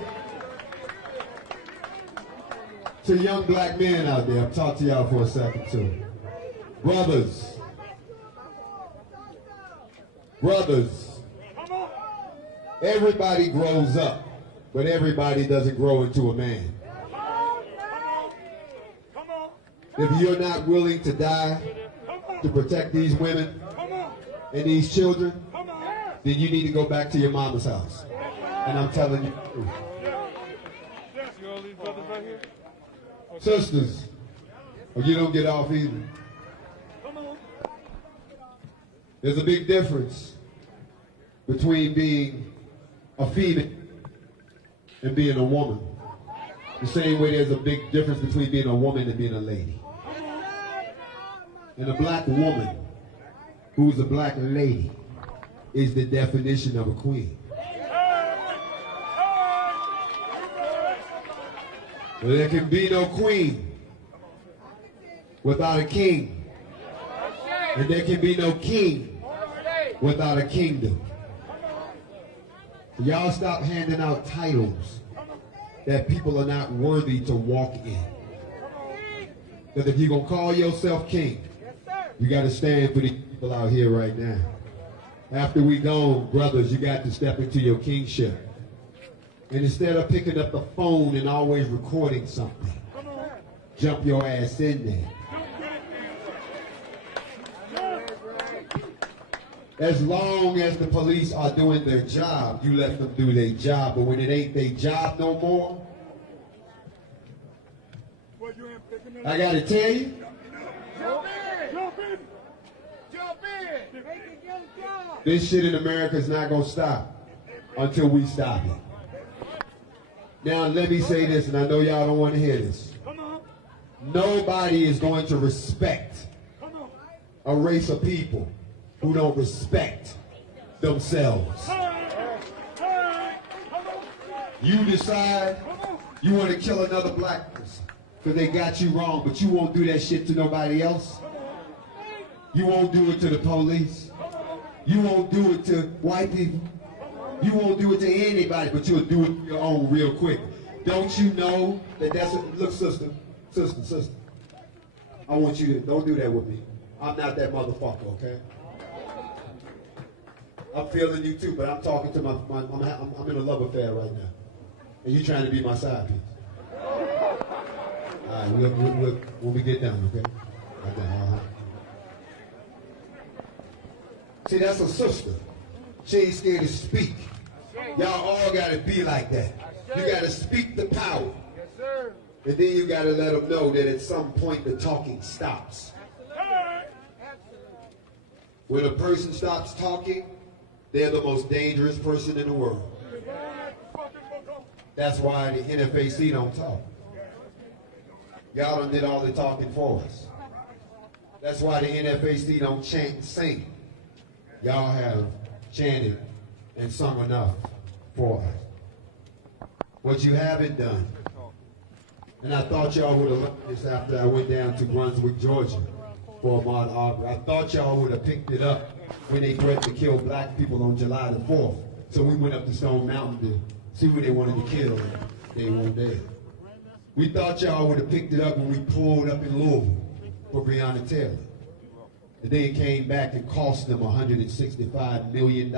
To young black men out there, I'll talk to y'all for a second too. Brothers. Brothers. Everybody grows up, but everybody doesn't grow into a man. If you're not willing to die to protect these women and these children, then you need to go back to your mama's house. And I'm telling you the truth. Sisters, or you don't get off either. There's a big difference between being a female and being a woman. The same way there's a big difference between being a woman and being a lady. And a black woman who's a black lady is the definition of a queen. But there can be no queen without a king. And there can be no king without a kingdom. So y'all stop handing out titles that people are not worthy to walk in. Because if you're going to call yourself king, you got to stand for the people out here right now. After we gone, brothers, you got to step into your kingship. And instead of picking up the phone and always recording something, jump your ass in there. As long as the police are doing their job, you let them do their job. But when it ain't their job no more, I got to tell you, this shit in America is not going to stop until we stop it. Now, let me say this, and I know y'all don't want to hear this. Nobody is going to respect a race of people who don't respect themselves. You decide you want to kill another black person because they got you wrong, but you won't do that shit to nobody else. You won't do it to the police. You won't do it to white people. You won't do it to anybody, but you'll do it to your own real quick. Don't you know that that's a, look, sister, I want you to, don't do that with me. I'm not that motherfucker, okay? I'm feeling you too, but I'm talking to I'm in a love affair right now. And you trying to be my side piece. All right, we'll be get done, okay? Right there, See, that's a sister. She ain't scared to speak. Y'all all got to be like that. You got to speak the power. And then you got to let them know that at some point the talking stops. When a person stops talking, they're the most dangerous person in the world. That's why the NFAC don't talk. Y'all done did all the talking for us. That's why the NFAC don't chant and sing. Y'all have chanted and sung enough for us. What you haven't done, and I thought y'all would have learned this after I went down to Brunswick, Georgia for Ahmaud Arbery. I thought y'all would have picked it up when they threatened to kill black people on July the 4th. So we went up to Stone Mountain to see who they wanted to kill, and they weren't there. We thought y'all would have picked it up when we pulled up in Louisville for Breonna Taylor. And then it came back and cost them $165 million,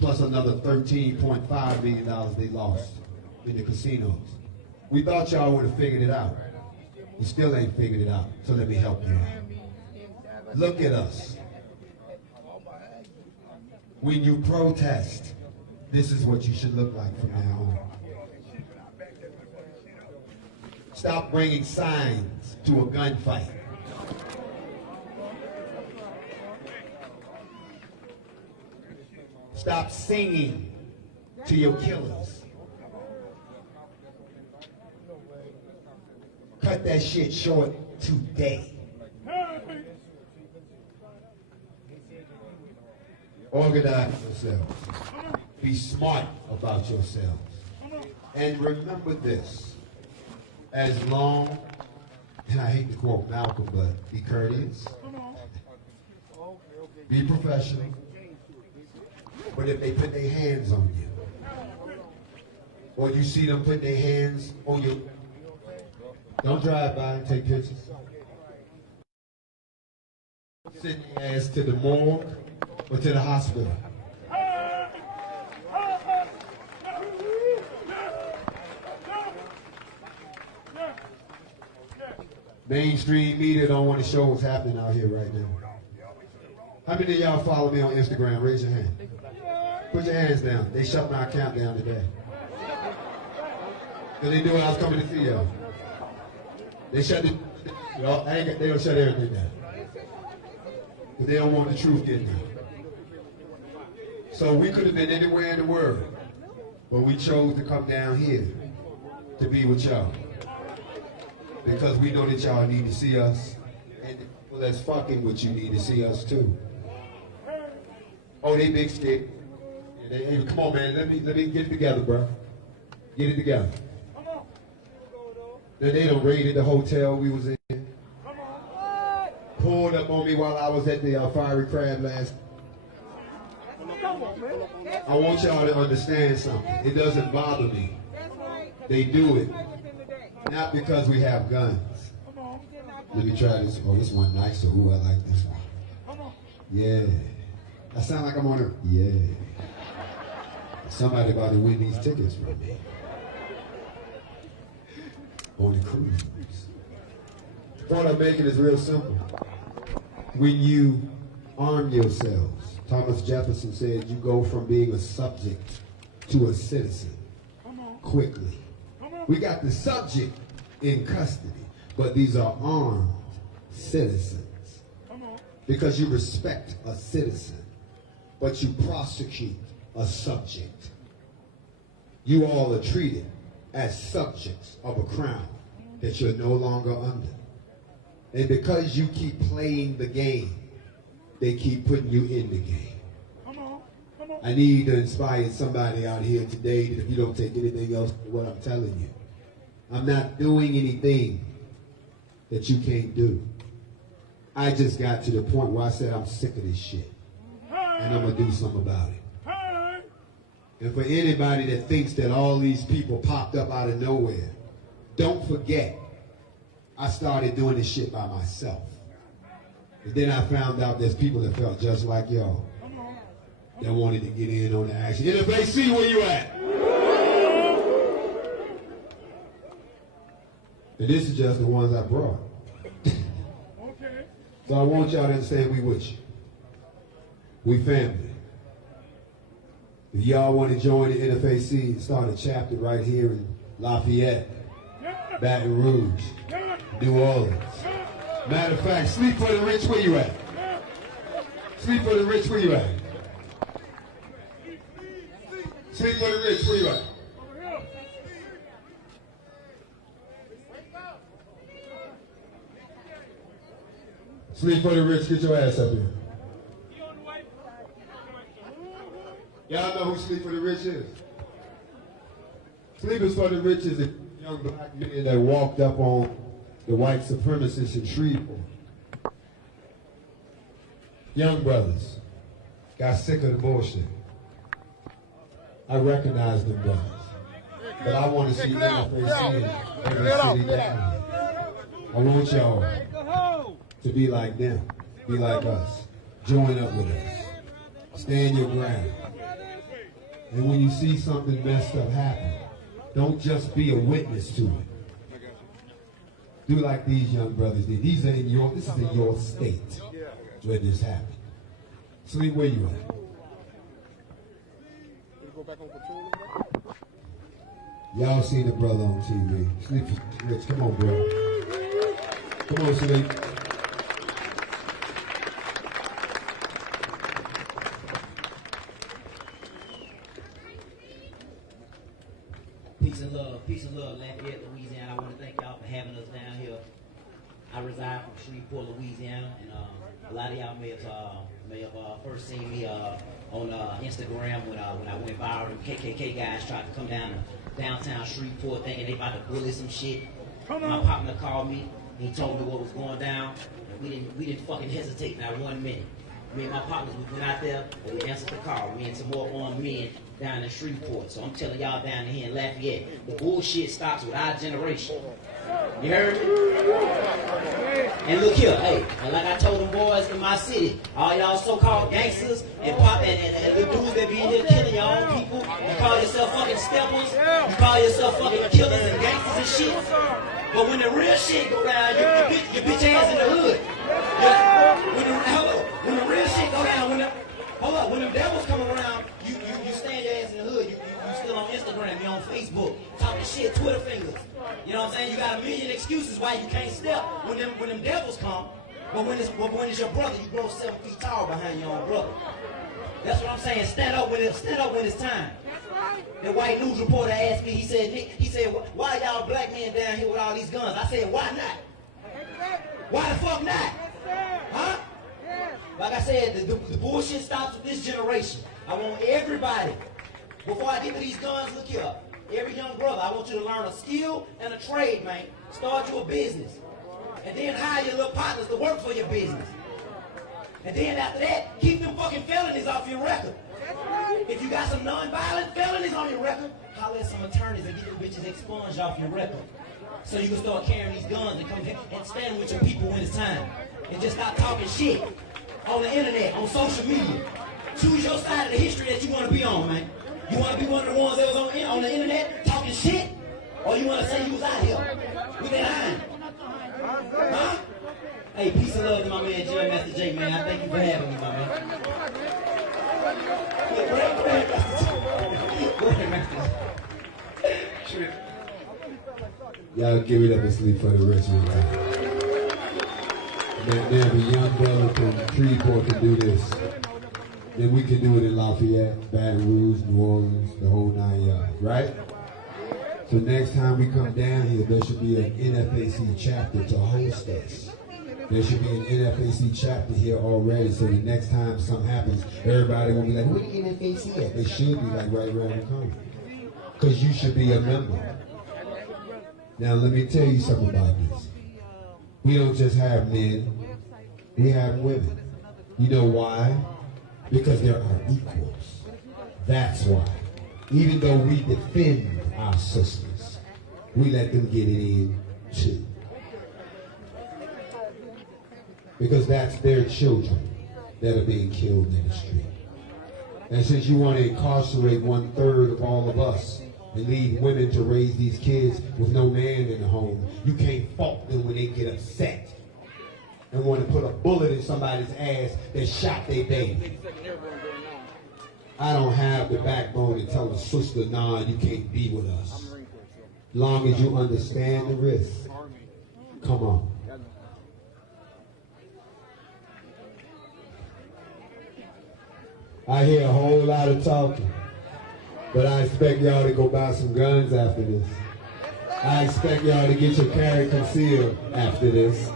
plus another $13.5 million they lost in the casinos. We thought y'all would have figured it out. You still ain't figured it out, so let me help you out. Look at us. When you protest, this is what you should look like from now on. Stop bringing signs to a gunfight. Stop singing to your killers. Cut that shit short today. Organize yourselves. Be smart about yourselves. And remember this. As long, and I hate to quote Malcolm, but be courteous. Be professional. But if they put their hands on you, or you see them put their hands on you, don't drive by and take pictures. Send your ass to the morgue or to the hospital. Mainstream media don't want to show what's happening out here right now. How many of y'all follow me on Instagram? Raise your hand. Put your hands down. They shut my account down today. Because they knew I was coming to see y'all. They shut the, they don't shut everything down. Because they don't want the truth getting out. So we could have been anywhere in the world, but we chose to come down here to be with y'all. Because we know that y'all need to see us, and the people that's fucking with you need to see us too. Oh, they big stick. Hey, come on, man. Let me get it together, bro. Get it together. Then they done raided the hotel we was in. Pulled up on me while I was at the Fiery Crab last. I want y'all to understand something. It doesn't bother me. They do it. Not because we have guns. Let me try this. Oh, this one nicer. Ooh, I like this one. Yeah. I sound like I'm on a... Yeah. Somebody about to win these tickets from me. On the cruise. The point I'm making is real simple. When you arm yourselves, Thomas Jefferson said you go from being a subject to a citizen quickly. We got the subject in custody, but these are armed citizens. Because you respect a citizen, but you prosecute a subject. You all are treated as subjects of a crown that you're no longer under. And because you keep playing the game, they keep putting you in the game. I need to inspire somebody out here today that if you don't take anything else from what I'm telling you, I'm not doing anything that you can't do. I just got to the point where I said I'm sick of this shit. And I'm going to do something about it. And for anybody that thinks that all these people popped up out of nowhere, don't forget, I started doing this shit by myself. And then I found out there's people that felt just like y'all that wanted to get in on the action. NFAC, where you at? And this is just the ones I brought. So I want y'all to understand we with you. We family. If y'all want to join the NFAC and start a chapter right here in Lafayette, Baton Rouge, New Orleans. Matter of fact, Sleep for the Rich, where you at? Sleep for the Rich, where you at? Sleep for the Rich, where you at? Sleep for the rich, get your ass up here. Y'all know who Sleep for the Rich is? Sleepers for the Rich is a young black man that walked up on the white supremacists in Shreveport. Young brothers got sick of the bullshit. I recognize them brothers, but I want to see NFAC in every city down here. I want y'all to be like them, be like us, join up with us, stand your ground. And when you see something messed up happen, don't just be a witness to it. Do like these young brothers did. This is in your state where this happened. Sleep, where you at? Y'all seen the brother on TV. Sleep, Rich, come on, bro. Come on, Sleep. Peace and love, Lafayette, Louisiana. I want to thank y'all for having us down here. I reside from Shreveport, Louisiana, and a lot of y'all may have first seen me on Instagram when I went viral. The KKK guys tried to come down to downtown Shreveport thinking they about to bully some shit. My partner called me. He told me what was going down. And we didn't fucking hesitate not 1 minute. Me and my partners, we went out there and we answered the call. Me and some more armed men down in Shreveport. So I'm telling y'all down here in Lafayette, the bullshit stops with our generation. You heard me? And look here, hey, and like I told them boys in my city, all y'all so-called gangsters and pop and the dudes that be in here killing your own people, you call yourself fucking steppers, you call yourself fucking killers and gangsters and shit. But when the real shit go down, your bitch ass in the hood. When the real shit go down, when them devils come around, you stand your ass in the hood. You still on Instagram, you on Facebook, talking shit, Twitter fingers. You know what I'm saying? You got a million excuses why you can't step when them devils come. But when it's your brother, you grow 7 feet tall behind your own brother. That's what I'm saying. Stand up when it's time. The white news reporter asked me, he said, why y'all black men down here with all these guns? I said, why not? Why the fuck not? Huh? Like I said, the bullshit stops with this generation. I want everybody, before I get to these guns, look here. Every young brother, I want you to learn a skill and a trade, man. Start your business. And then hire your little partners to work for your business. And then after that, keep them fucking felonies off your record. If you got some non-violent felonies on your record, holler at some attorneys and get them bitches expunged off your record. So you can start carrying these guns and come and stand with your people when it's time. And just stop talking shit on the internet, on social media. Choose your side of the history that you want to be on, man. You want to be one of the ones that was on the internet talking shit? Or you want to say you was out here with that iron? Huh? Hey, peace and love to my man, Grandmaster Jay, man. I thank you for having me, my man. Y'all give it up and sleep for the rich one time. Man, a young brother from Shreveport can do this. Then we can do it in Lafayette, Baton Rouge, New Orleans, the whole 9 yards, right? So next time we come down here, there should be an NFAC chapter to host us. There should be an NFAC chapter here already, so the next time something happens, everybody will be like, where the NFAC at? They should be like right around the corner. Because you should be a member. Now let me tell you something about this. We don't just have men, we have women. You know why? Because there are equals. That's why. Even though we defend our sisters, we let them get it in too. Because that's their children that are being killed in the street. And since you want to incarcerate 1/3 of all of us and leave women to raise these kids with no man in the home, you can't fault them when they get upset and want to put a bullet in somebody's ass that shot their baby. I don't have the backbone to tell a sister, nah, you can't be with us. As long as you understand the risk. Come on. I hear a whole lot of talking, but I expect y'all to go buy some guns after this. I expect y'all to get your carry concealed after this.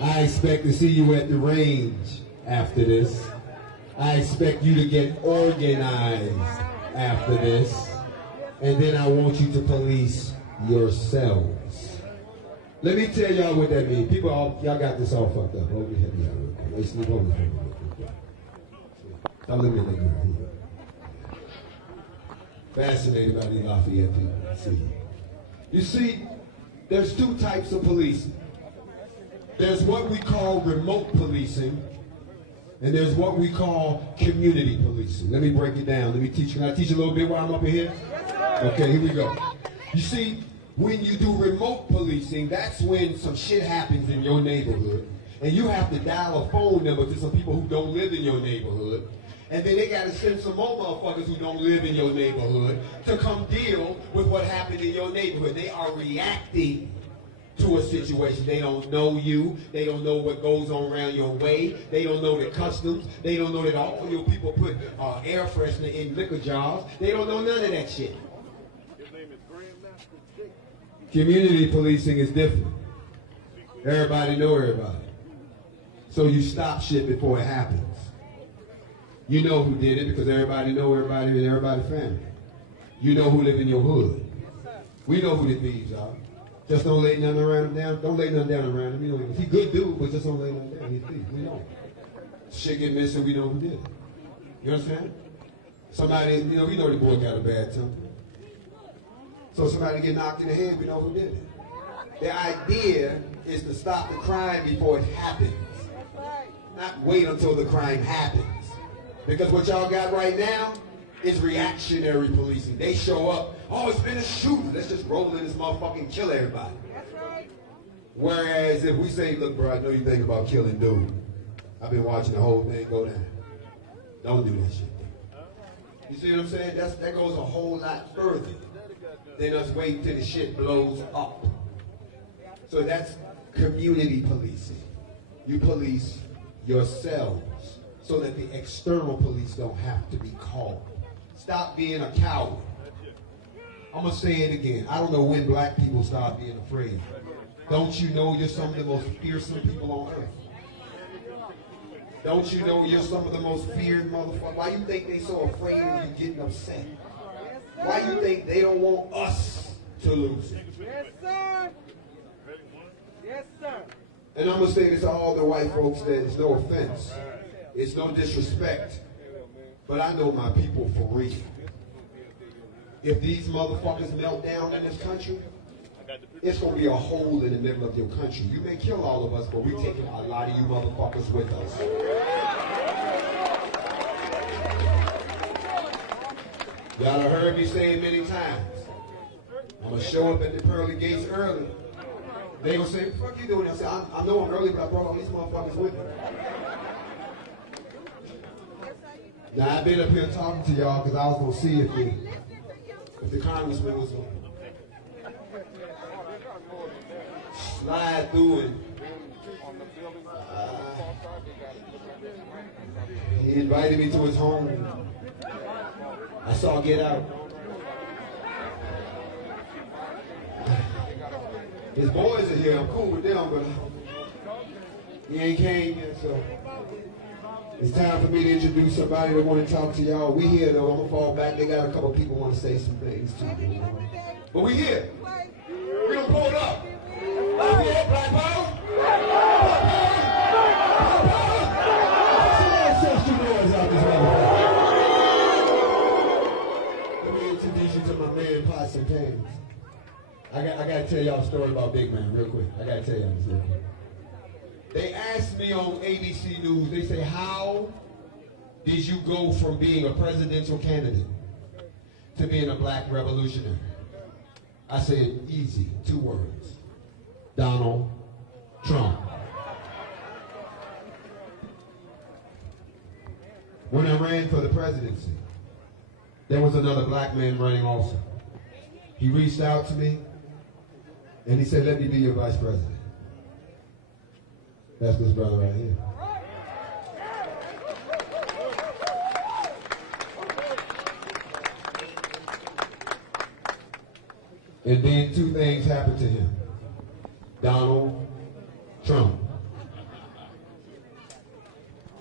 I expect to see you at the range after this. I expect you to get organized after this. And then I want you to police yourselves. Let me tell y'all what that means. People, y'all got this all fucked up. Hold me heavy out real quick. Let's sleep on this real quick. Stop looking at me. Fascinated by these Lafayette people. You see, there's two types of policing. There's what we call remote policing, and there's what we call community policing. Let me break it down. Let me teach you. Can I teach you a little bit while I'm up in here? Okay, here we go. You see, when you do remote policing, that's when some shit happens in your neighborhood, and you have to dial a phone number to some people who don't live in your neighborhood, and then they got to send some more motherfuckers who don't live in your neighborhood to come deal with what happened in your neighborhood. They are reacting to a situation. They don't know you. They don't know what goes on around your way. They don't know the customs. They don't know that all your people put air freshener in liquor jars. They don't know none of that shit. His name is Grandmaster Jay. Community policing is different. Everybody know everybody. So you stop shit before it happens. You know who did it because everybody know everybody in everybody's family. You know who live in your hood. We know who the thieves are. Just don't lay nothing around him down. Don't lay nothing down around him. You know, he good dude, but just don't lay nothing down. He's a thief. We know. Shit get missing, we know who did it. You understand? Somebody, you know, we know the boy got a bad temper. So somebody get knocked in the head, we know who did it. The idea is to stop the crime before it happens. Not wait until the crime happens. Because what y'all got right now is reactionary policing. They show up, oh, it's been a shooting. Let's just roll in this motherfucker and kill everybody. That's right. Whereas if we say, look, bro, I know you think about killing dude. I've been watching the whole thing go down. Don't do that shit. You see what I'm saying? That goes a whole lot further than us waiting till the shit blows up. So that's community policing. You police yourselves so that the external police don't have to be called. Stop being a coward. I'm going to say it again. I don't know when black people start being afraid. Don't you know you're some of the most fearsome people on earth? Don't you know you're some of the most feared motherfuckers? Why you think they so afraid of you getting upset? Why you think they don't want us to lose it? Yes, sir. Yes, sir. And I'm going to say this to all the white folks that it's no offense. It's no disrespect. But I know my people for real. If these motherfuckers melt down in this country, it's going to be a hole in the middle of your country. You may kill all of us, but we're taking a lot of you motherfuckers with us. Y'all have heard me say it many times. I'm going to show up at the pearly gates early. They going to say, what the fuck you doing? I say, I know I'm early, but I brought all these motherfuckers with me. Now, I've been up here talking to y'all because I was going to see if the congressman was going to slide through and he invited me to his home. I saw Get Out. His boys are here. I'm cool with them, but he ain't came yet, so it's time for me to introduce somebody that want to talk to y'all. We here, though. I'm going to fall back. They got a couple people want to say some things, too. But we here. We're going to pull it up. Lafayette, Black Power. Black Power. Black Power. Some more boys out this motherfucker. Let me introduce you to my man, Pots and Pans. I got to tell y'all a story about Big Man real quick. I got to tell y'all this real quick. They asked me on ABC News, they say, how did you go from being a presidential candidate to being a black revolutionary? I said, easy, 2 words. Donald Trump. When I ran for the presidency, there was another black man running also. He reached out to me, and he said, let me be your vice president. That's this brother right here. And then 2 things happened to him. Donald Trump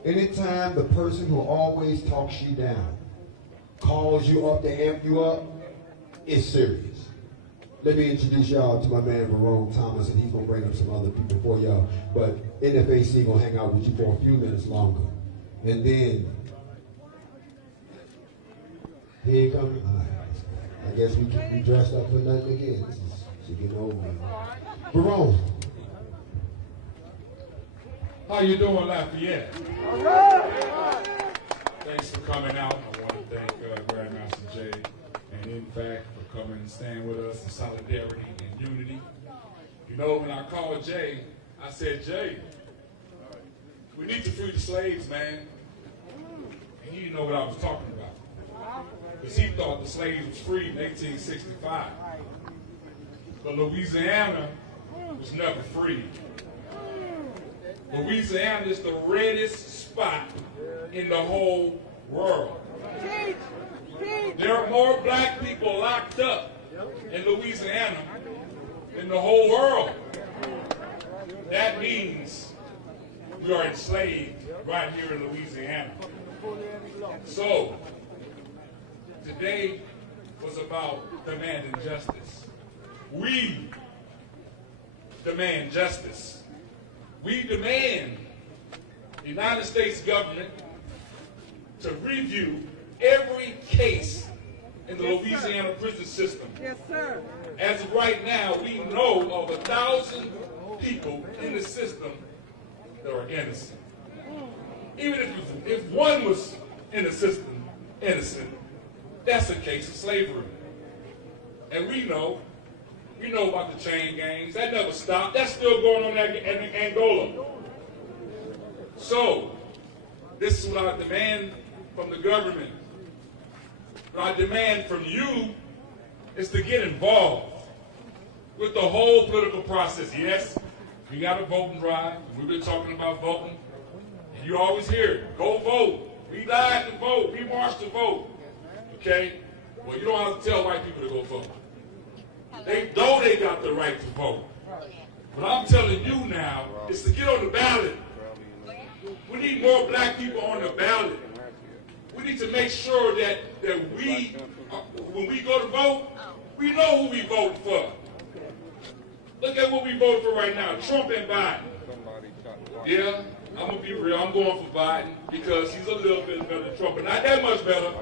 Anytime the person who always talks you down calls you up to amp you up, it's serious. Let me introduce y'all to my man, Verone Thomas, and he's going to bring up some other people for y'all. But NFAC going to hang out with you for a few minutes longer. And then, here he comes. I guess we dressed up for nothing again. This is getting old, man. Verone. How you doing, Lafayette? Thanks for coming out. I want to thank Grandmaster Jay and NFAC for coming and staying with us in solidarity and unity. You know, when I called Jay, I said, Jay, we need to free the slaves, man. And he didn't know what I was talking about. Because he thought the slaves was freed in 1865. But Louisiana was never free. Louisiana is the reddest spot in the whole world. There are more black people locked up in Louisiana than the whole world. That means we are enslaved right here in Louisiana. So, today was about demanding justice. We demand justice. We demand the United States government to review every case in the Louisiana prison system. Yes, sir. As of right now, we know of 1,000 people in the system that are innocent. Even if one was in the system innocent, that's a case of slavery. And we know about the chain gangs. That never stopped. That's still going on in Angola. So, this is what I demand from the government. What I demand from you is to get involved with the whole political process. Yes, we got a voting drive. We've been talking about voting. And you always hear it. Go vote. We died to vote. We marched to vote. Okay? Well, you don't have to tell white people to go vote. They know they got the right to vote. What I'm telling you now is to get on the ballot. We need more black people on the ballot. We need to make sure that we, when we go to vote, we know who we vote for. Look at what we voted for right now, Trump and Biden. Yeah, I'm going to be real. I'm going for Biden because he's a little bit better than Trump, but not that much better.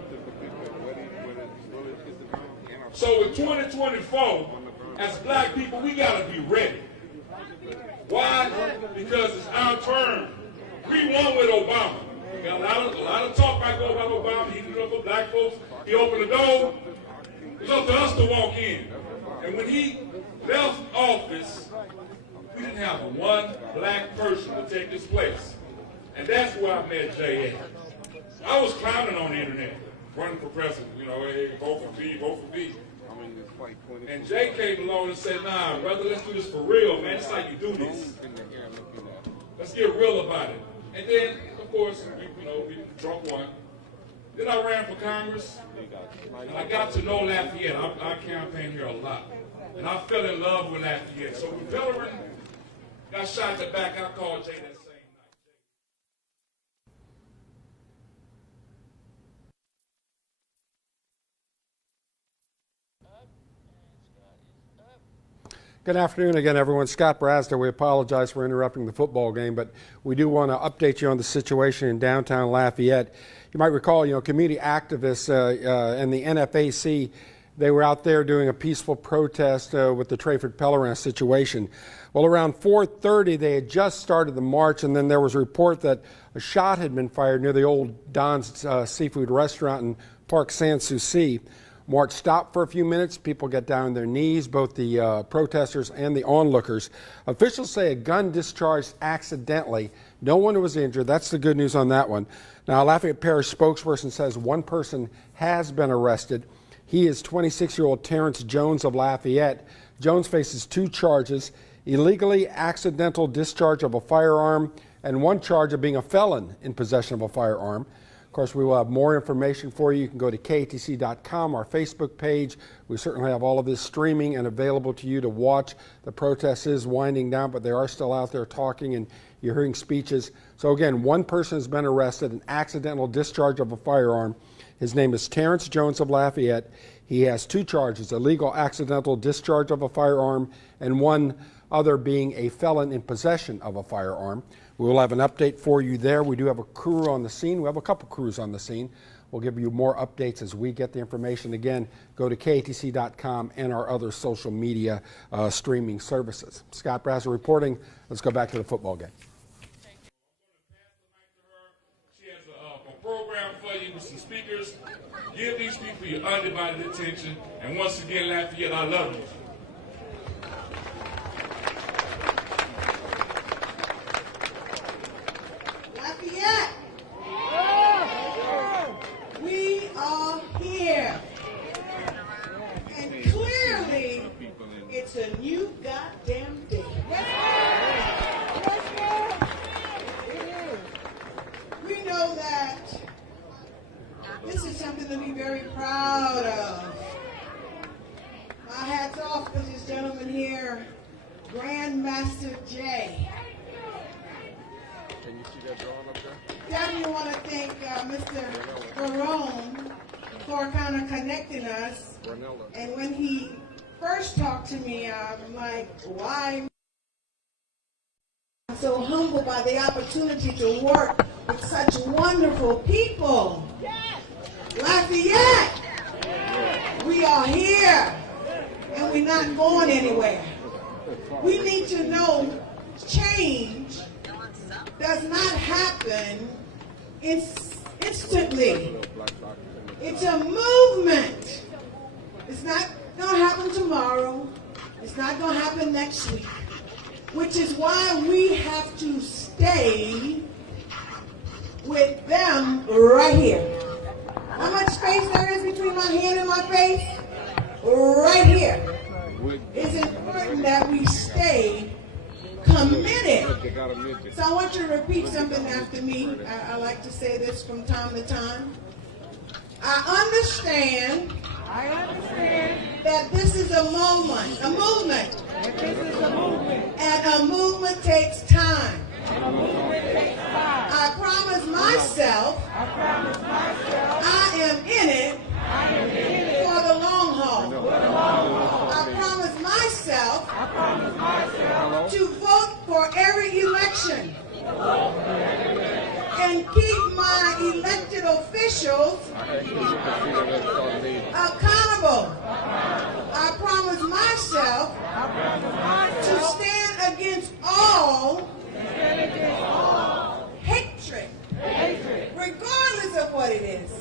So in 2024, as black people, we got to be ready. Why? Because it's our turn. We won with Obama. We got a lot of talk back about Obama. He did it for black folks. He opened the door. It's up to us to walk in. And when he left office, we didn't have one black person to take his place. And that's where I met Jay at. I was clowning on the internet, running for president. You know, hey, vote for me, vote for me. And Jay came along and said, nah, brother, let's do this for real, man. It's like you do this. Let's get real about it. And then, of course, Trump won. Then I ran for Congress, and I got to know Lafayette. I campaigned here a lot. And I fell in love with Lafayette. So when Bellerin got shot in the back, I called Jay that same night. Good afternoon again, everyone. Scott Brasder. We apologize for interrupting the football game, but we do want to update you on the situation in downtown Lafayette. You might recall, community activists and the NFAC, they were out there doing a peaceful protest with the Trayford Pellerin situation. Well, around 4:30, they had just started the march, and then there was a report that a shot had been fired near the old Don's Seafood Restaurant in Park Sans Souci. March stopped for a few minutes. People get down on their knees, both the protesters and the onlookers. Officials say a gun discharged accidentally. No one was injured. That's the good news on that one. Now, a Lafayette Parish spokesperson says one person has been arrested. He is 26-year-old Terrence Jones of Lafayette. Jones faces 2 charges: illegally accidental discharge of a firearm and 1 charge of being a felon in possession of a firearm. Of course, we will have more information for you. You can go to KATC.com, our Facebook page. We certainly have all of this streaming and available to you to watch. The protest is winding down, but they are still out there talking, and You're hearing speeches. So again, one person has been arrested, an accidental discharge of a firearm. His name is Terrence Jones of Lafayette. He has 2 charges, illegal accidental discharge of a firearm and one other being a felon in possession of a firearm. We will have an update for you there. We do have a crew on the scene. We have a couple crews on the scene. We'll give you more updates as we get the information. Again, go to KATC.com and our other social media streaming services. Scott Brasser reporting. Let's go back to the football game. She has a program for you with some speakers. Give these people your undivided attention. And once again, Lafayette, I love you. Lafayette! We are here. And clearly, it's a new goddamn day. We know that this is something to be very proud of. My hat's off to this gentleman here, Grandmaster Jay. Can you see that drawing up there? Definitely want to thank Mr. Barone for kind of connecting us. And when he first talked to me, I'm like, why? I'm so humbled by the opportunity to work with such wonderful people. Lafayette, we are here and we're not going anywhere. We need to know change does not happen instantly. It's a movement. It's not going to happen tomorrow. It's not going to happen next week. Which is why we have to stay with them right here. How much space there is between my hand and my face? Right here. It's important that we stay committed. So I want you to repeat something after me. I like to say this from time to time. I understand that this is a movement. And a movement takes time. I promise myself I am in it for the long haul. I promise myself to vote for every election and keep my elected officials accountable. I promise myself to stand against all hatred, regardless of what it is.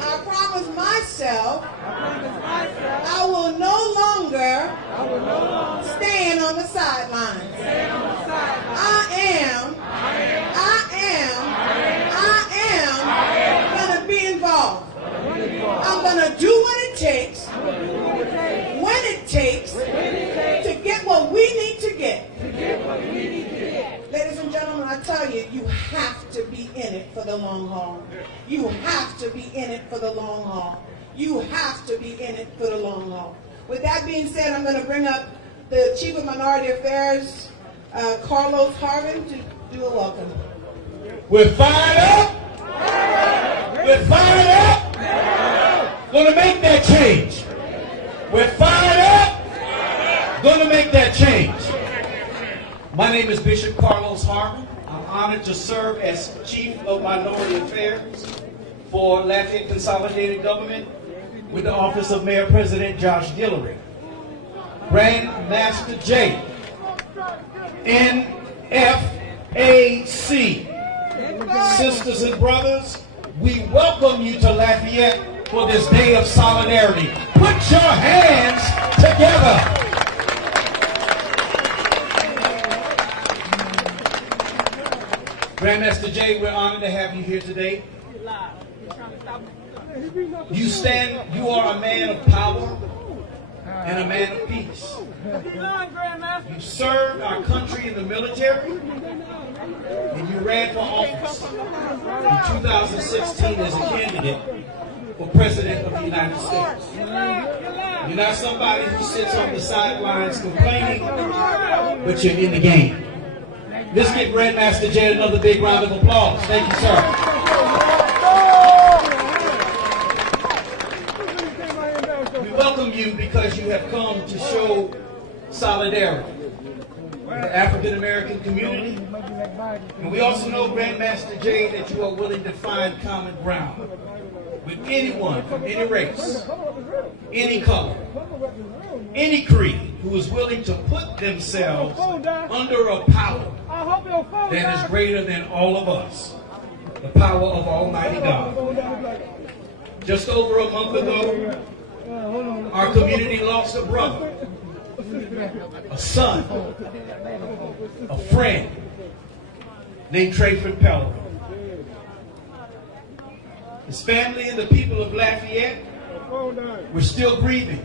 I promise myself I will no longer stand on the sidelines. I am going to be involved. I'm going to do what it takes, when it takes, to get what we need to get. Ladies and gentlemen, I tell you, you have to be in it for the long haul. You have to be in it for the long haul. You have to be in it for the long haul. With that being said, I'm going to bring up the Chief of Minority Affairs, Carlos Harvin, to do a welcome. We're fired up. We're fired up. Going to make that change. We're fired up. Going to make that change. My name is Bishop Carlos Harvin. I'm honored to serve as Chief of Minority Affairs for Lafayette Consolidated Government with the Office of Mayor President Josh Guillory. Grandmaster Jay, NFAC. Sisters and brothers, we welcome you to Lafayette for this day of solidarity. Put your hands together. Grandmaster Jay, we're honored to have you here today. You are a man of power and a man of peace. You served our country in the military, and you ran for office in 2016 as a candidate for President of the United States. You're not somebody who sits on the sidelines complaining, but you're in the game. Let's get Grandmaster Jay another big round of applause. Thank you, sir. We welcome you because you have come to show solidarity with the African American community. And we also know, Grandmaster Jay, that you are willing to find common ground with anyone from any race, any color, any creed, who is willing to put themselves under a power that is greater than all of us, the power of Almighty God. Just over a month ago, our community lost a brother, a son, a friend named Trayford Pellerin. His family and the people of Lafayette, we're still grieving.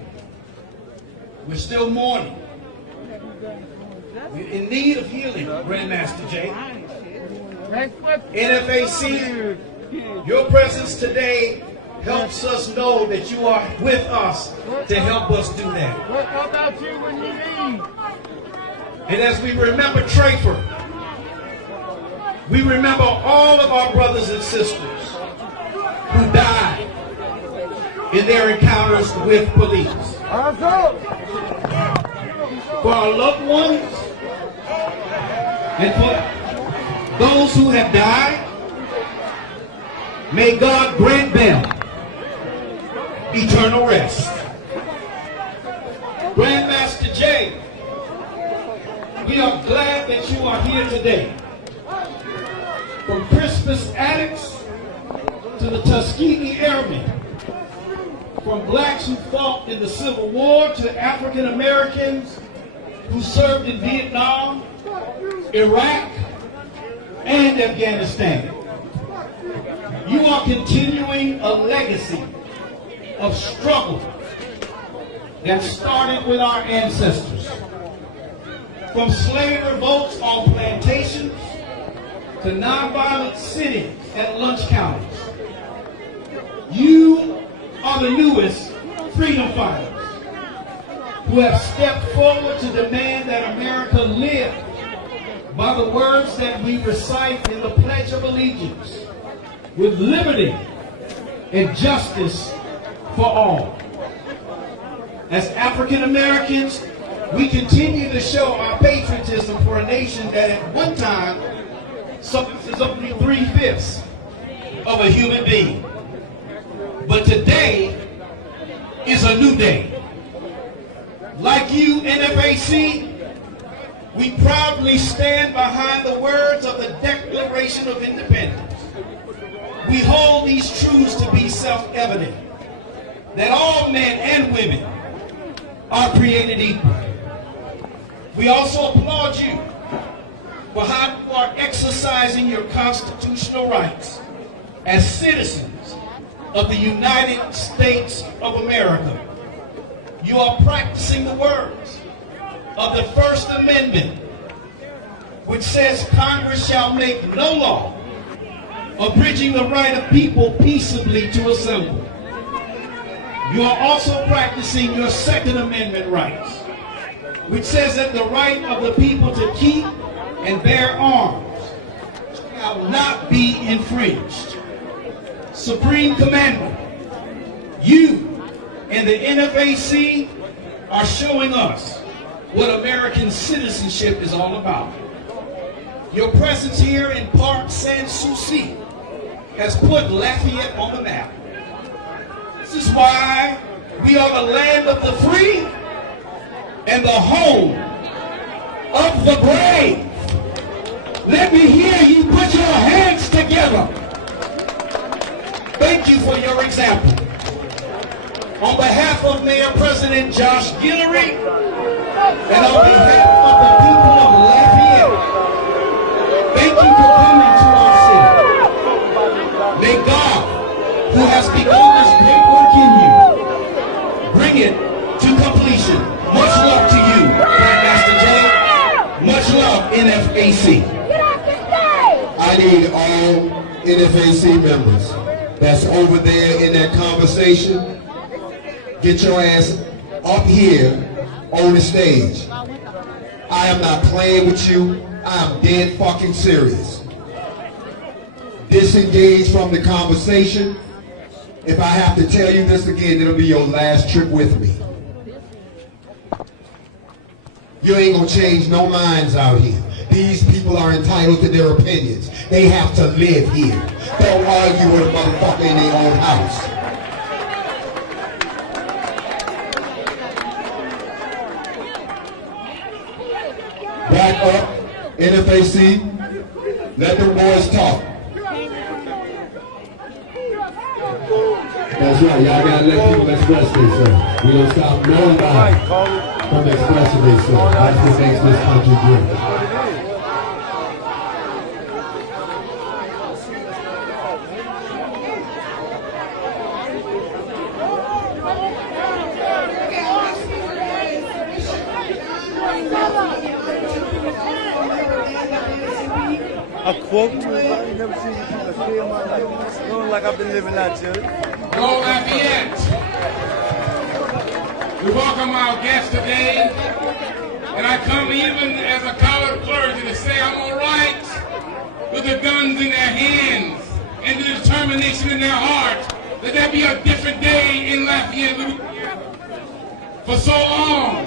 We're still mourning. We're in need of healing, Grandmaster Jay. NFAC, your presence today helps us know that you are with us to help us do that. What about you when you leave? And as we remember Trayford, we remember all of our brothers and sisters who died in their encounters with police. For our loved ones and for those who have died, may God grant them eternal rest. Grandmaster Jay, we are glad that you are here today. From Christmas addicts to the Tuskegee Airmen, from blacks who fought in the Civil War to African Americans who served in Vietnam, Iraq, and Afghanistan. You are continuing a legacy of struggle that started with our ancestors. From slave revolts on plantations to nonviolent sittings at lunch counters. You are the newest freedom fighters who have stepped forward to demand that America live by the words that we recite in the Pledge of Allegiance, with liberty and justice for all. As African Americans, we continue to show our patriotism for a nation that at one time suffices only 3/5 of a human being. But today is a new day. Like you, NFAC, we proudly stand behind the words of the Declaration of Independence. We hold these truths to be self-evident, that all men and women are created equal. We also applaud you for how you are exercising your constitutional rights as citizens of the United States of America. You are practicing the words of the First Amendment, which says Congress shall make no law abridging the right of people peaceably to assemble. You are also practicing your Second Amendment rights, which says that the right of the people to keep and bear arms shall not be infringed. Supreme Commander, you and the NFAC are showing us what American citizenship is all about. Your presence here in Park Sans Souci has put Lafayette on the map. This is why we are the land of the free and the home of the brave. Let me hear you put your hands together. Thank you for your example. On behalf of Mayor President Josh Guillory and on behalf of the people of Lafayette, thank you for coming to our city. May God, who has begun this great work in you, bring it to completion. Much love to you, Grandmaster Jay. Much love, NFAC. I need all NFAC members that's over there in that conversation. Get your ass up here on the stage. I am not playing with you. I'm dead fucking serious. Disengage from the conversation. If I have to tell you this again, it'll be your last trip with me. You ain't gonna change no minds out here. These people are entitled to their opinions. They have to live here. Don't argue with a motherfucker in their own house. Back up, NFAC, let them boys talk. That's right, y'all gotta let people express themselves. We don't stop nobody from expressing themselves. That's what makes this country great. A quote to it, I ain't never seen you a day in my life. Knowing like I've been living out here. Go Lafayette. We welcome our guests today. And I come even as a colored clergy to say I'm all right with the guns in their hands and the determination in their heart that there be a different day in Lafayette, Louisiana. For so long,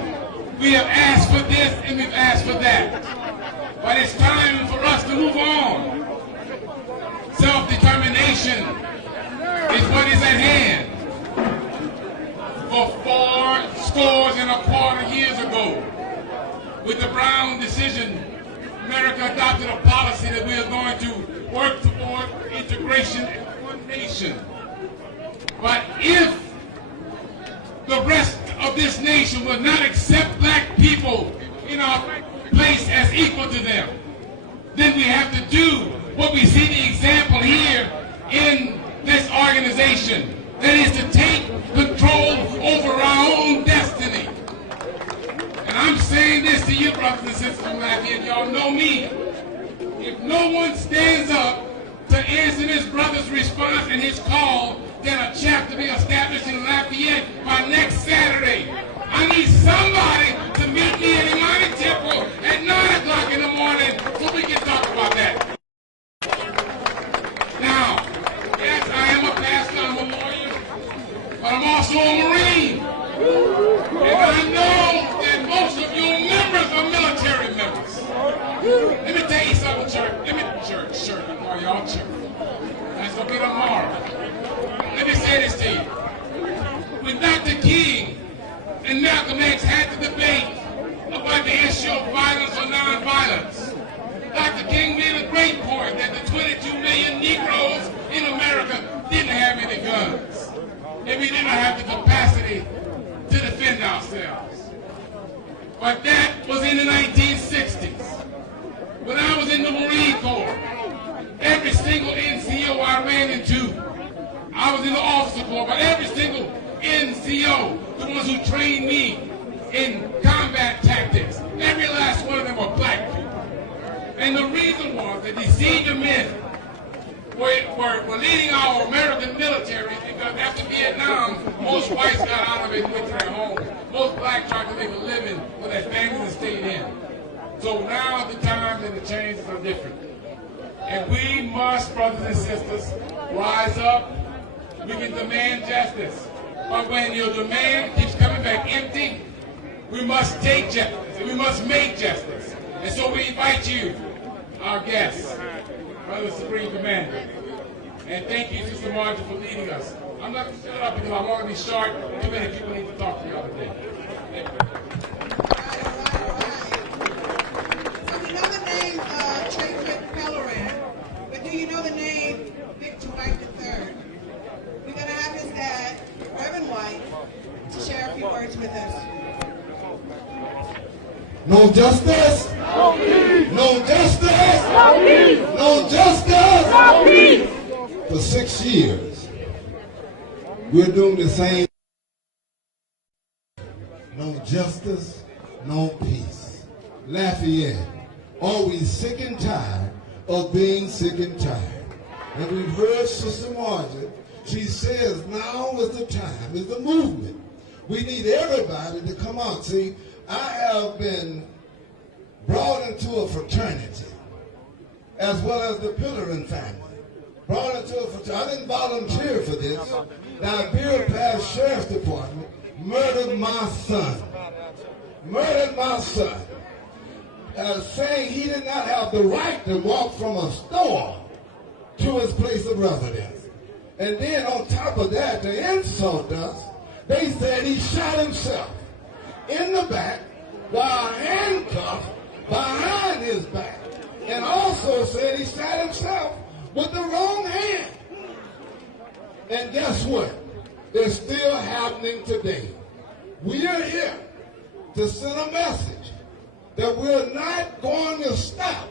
we have asked for this and we've asked for that. But it's time for us to move on. Self-determination is what is at hand. For 425 years ago, with the Brown decision, America adopted a policy that we are going to work toward integration as one nation. But if the rest of this nation will not accept black people in our place as equal to them, then we have to do what we see the example here in this organization. That is to take control over our own destiny. And I'm saying this to you, brothers and sisters from Lafayette, y'all know me. If no one stands up to answer this brother's response and his call, then a chapter be established in Lafayette by next Saturday. I need somebody to meet me in Imani Temple at 9 o'clock in the morning so we can talk about that. Now, yes, I am a pastor, I'm a lawyer, but I'm also a Marine. And I know that most of you members are military members. Let me tell you something, church. Church. I call y'all church. That's going to be tomorrow. Let me say this to you. When Dr. King and Malcolm X had the debate about the issue of violence or nonviolence, Dr. King made a great point that the 22 million Negroes in America didn't have any guns. And we didn't have the capacity to defend ourselves. But that was in the 1960s. When I was in the Marine Corps, every single NCO I ran into, I was in the officer corps, but every single NCO, the ones who trained me in combat tactics, every last one of them were black people. And the reason was that these senior men were leading our American military because after Vietnam, most whites got out of it and went to their homes. Most blacks tried to make a living with their families and stayed in. So now the times and the changes are different. And we must, brothers and sisters, rise up. We can demand justice. But when your demand keeps coming back empty, we must take justice and we must make justice. And so we invite you, our guests, Brother Supreme Commander. And thank you, Sister Marjorie, for leading us. I'm not going to shut up because I want to be short. Too many people need to talk to y'all today. So we know the name Tracy Pellerin, but do you know the name Victor White III? We're going to have his dad, Reverend White, to share a few words with us. No justice. No peace. No justice. No peace. No justice. No peace. For 6 years, we're doing the same. No justice, no peace. Lafayette, are we sick and tired of being sick and tired? And we've heard Sister Marjorie. She says now is the time, is the movement. We need everybody to come out. See, I have been brought into a fraternity, as well as the Pillarin family. Brought into a fraternity. I didn't volunteer for this. Now, Beer Pass Sheriff's Department murdered my son. Murdered my son. Saying he did not have the right to walk from a store to his place of residence. And then on top of that, to insult us, they said he shot himself in the back while handcuffed behind his back. And also said he shot himself with the wrong hand. And guess what? It's still happening today. We are here to send a message that we're not going to stop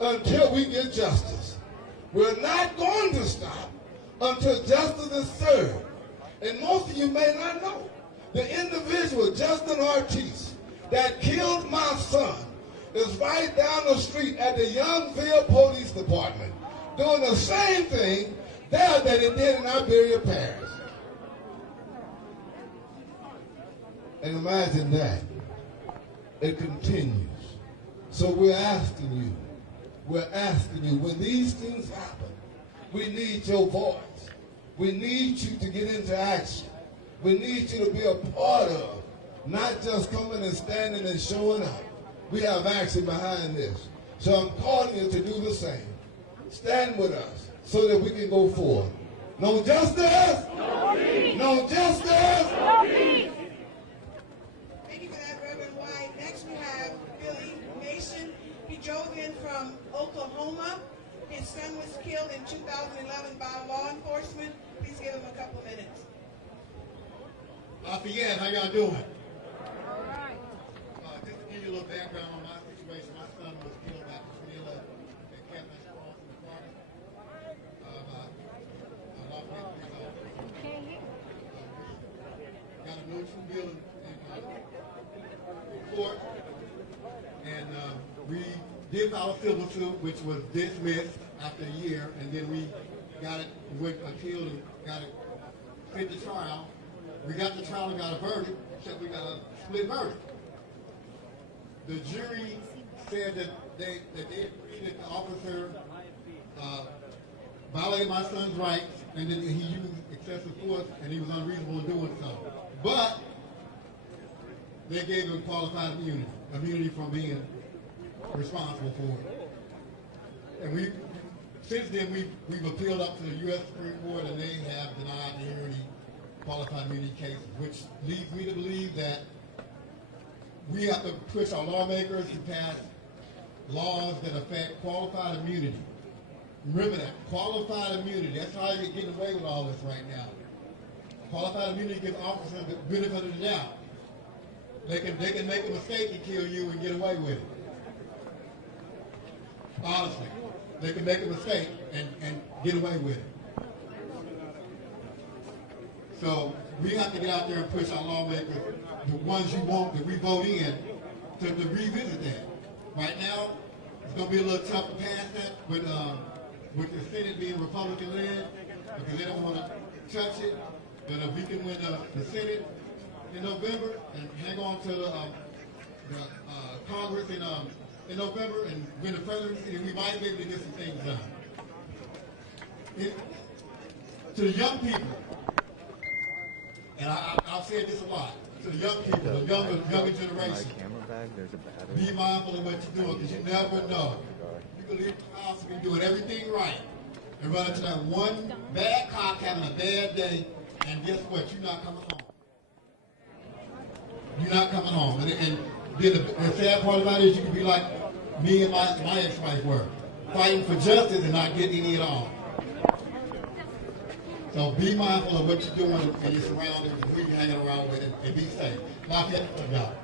until we get justice. We're not going to stop until justice is served. And most of you may not know, the individual, Justin Ortiz, that killed my son is right down the street at the Youngville Police Department doing the same thing there that he did in Iberia Parish. And imagine that. It continues. So we're asking you, when these things happen, we need your voice. We need you to get into action. We need you to be a part of, not just coming and standing and showing up. We have action behind this. So I'm calling you to do the same. Stand with us so that we can go forward. No justice? No peace. No justice? No peace. Thank you for that, Reverend White. Next we have Billy Mason. He drove in from Oklahoma. His son was killed in 2011 by law enforcement. Please give him a couple of minutes. Lafayette, how y'all doing? All right. Just to give you a little background on my situation, my son was killed back in 2011 at Camp Cross in the park. Got a neutral bill in court, and we did file a civil suit, which was dismissed after a year, and then we got it, went appealed and got it fit the trial. We got the trial and got a verdict, except we got a split verdict. The jury said that they agreed that the officer violated my son's rights, and that he used excessive force, and he was unreasonable in doing so. But they gave him qualified immunity from being responsible for it. And since then we've appealed up to the U.S. Supreme Court, and they have denied the immunity, qualified immunity cases, which leads me to believe that we have to push our lawmakers to pass laws that affect qualified immunity. Remember that, qualified immunity. That's how you're getting away with all this right now. Qualified immunity gives officers the benefit of the doubt. They can make a mistake and kill you and get away with it. Honestly, they can make a mistake and get away with it. So we have to get out there and push our lawmakers, the ones you want that we vote in, to revisit that. Right now, it's going to be a little tough to pass that with the Senate being Republican-led, because they don't want to touch it. But if we can win the Senate in November and hang on to the Congress in November and win the presidency, we might be able to get some things done. To the young people, and I've said this a lot, to the young people, the younger generation, be mindful of what you're doing, because you never know. You can leave the house and be doing everything right and run into that one bad cop having a bad day, and guess what? You're not coming home. You're not coming home. And then the sad part about it is you can be like me and my ex-wife were, fighting for justice and not getting any at all. So be mindful of what you're doing and your surroundings and who you're hanging around with, and be safe. Lafayette, good job.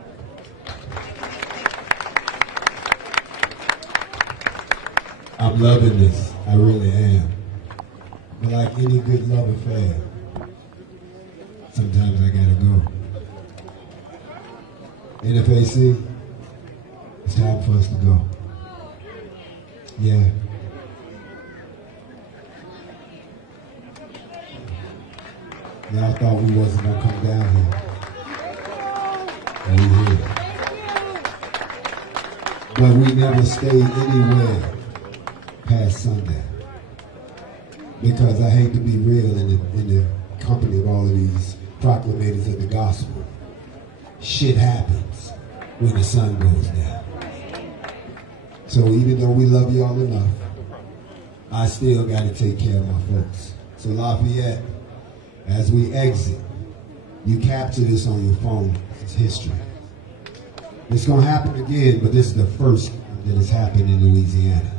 I'm loving this. I really am. But like any good love affair, sometimes I gotta go. NFAC, it's time for us to go. Yeah. Y'all thought we wasn't gonna come down here. And we here. but we never stayed anywhere past sundown. Because I hate to be real in the company of all of these proclamators of the gospel. Shit happens when the sun goes down. So even though we love y'all enough, I still got to take care of my folks. So Lafayette, as we exit, you capture this on your phone. It's history. It's going to happen again, but this is the first that has happened in Louisiana.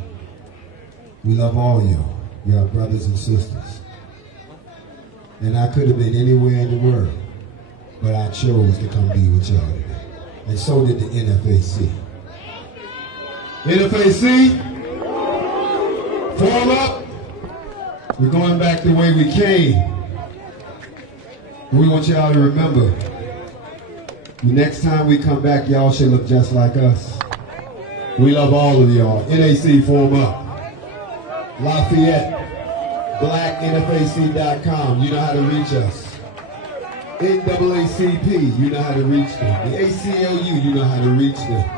We love all y'all. Y'all brothers and sisters. And I could have been anywhere in the world, but I chose to come be with y'all today. And so did the NFAC. NFAC, form up. We're going back the way we came. We want y'all to remember, the next time we come back, y'all should look just like us. We love all of y'all. NAC, form up. Lafayette, blacknfac.com, you know how to reach us. NAACP, you know how to reach them. The ACLU, you know how to reach them.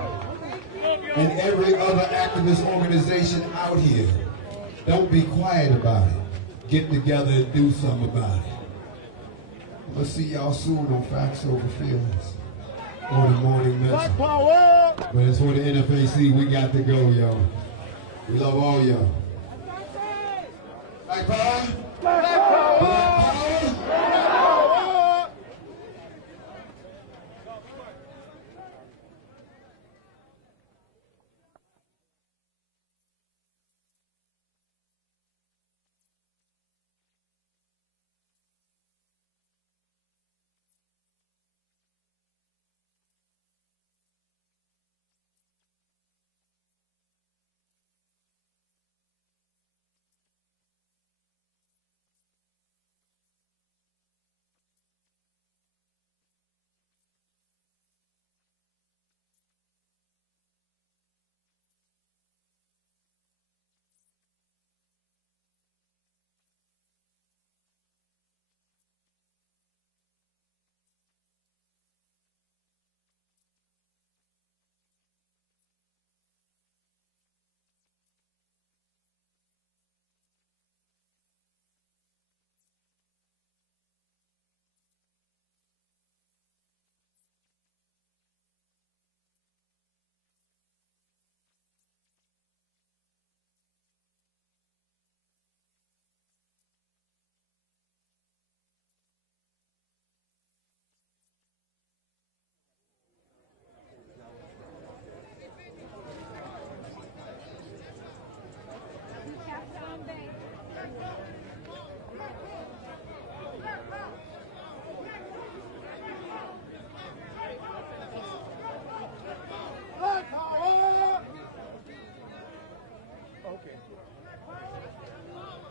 And every other activist organization out here, don't be quiet about it. Get together and do something about it. I'm going to see y'all soon on Facts Over Feelings or the Morning Mention. But it's for the NFAC, we got to go, y'all. We love all y'all. Black power? Black power! Black power!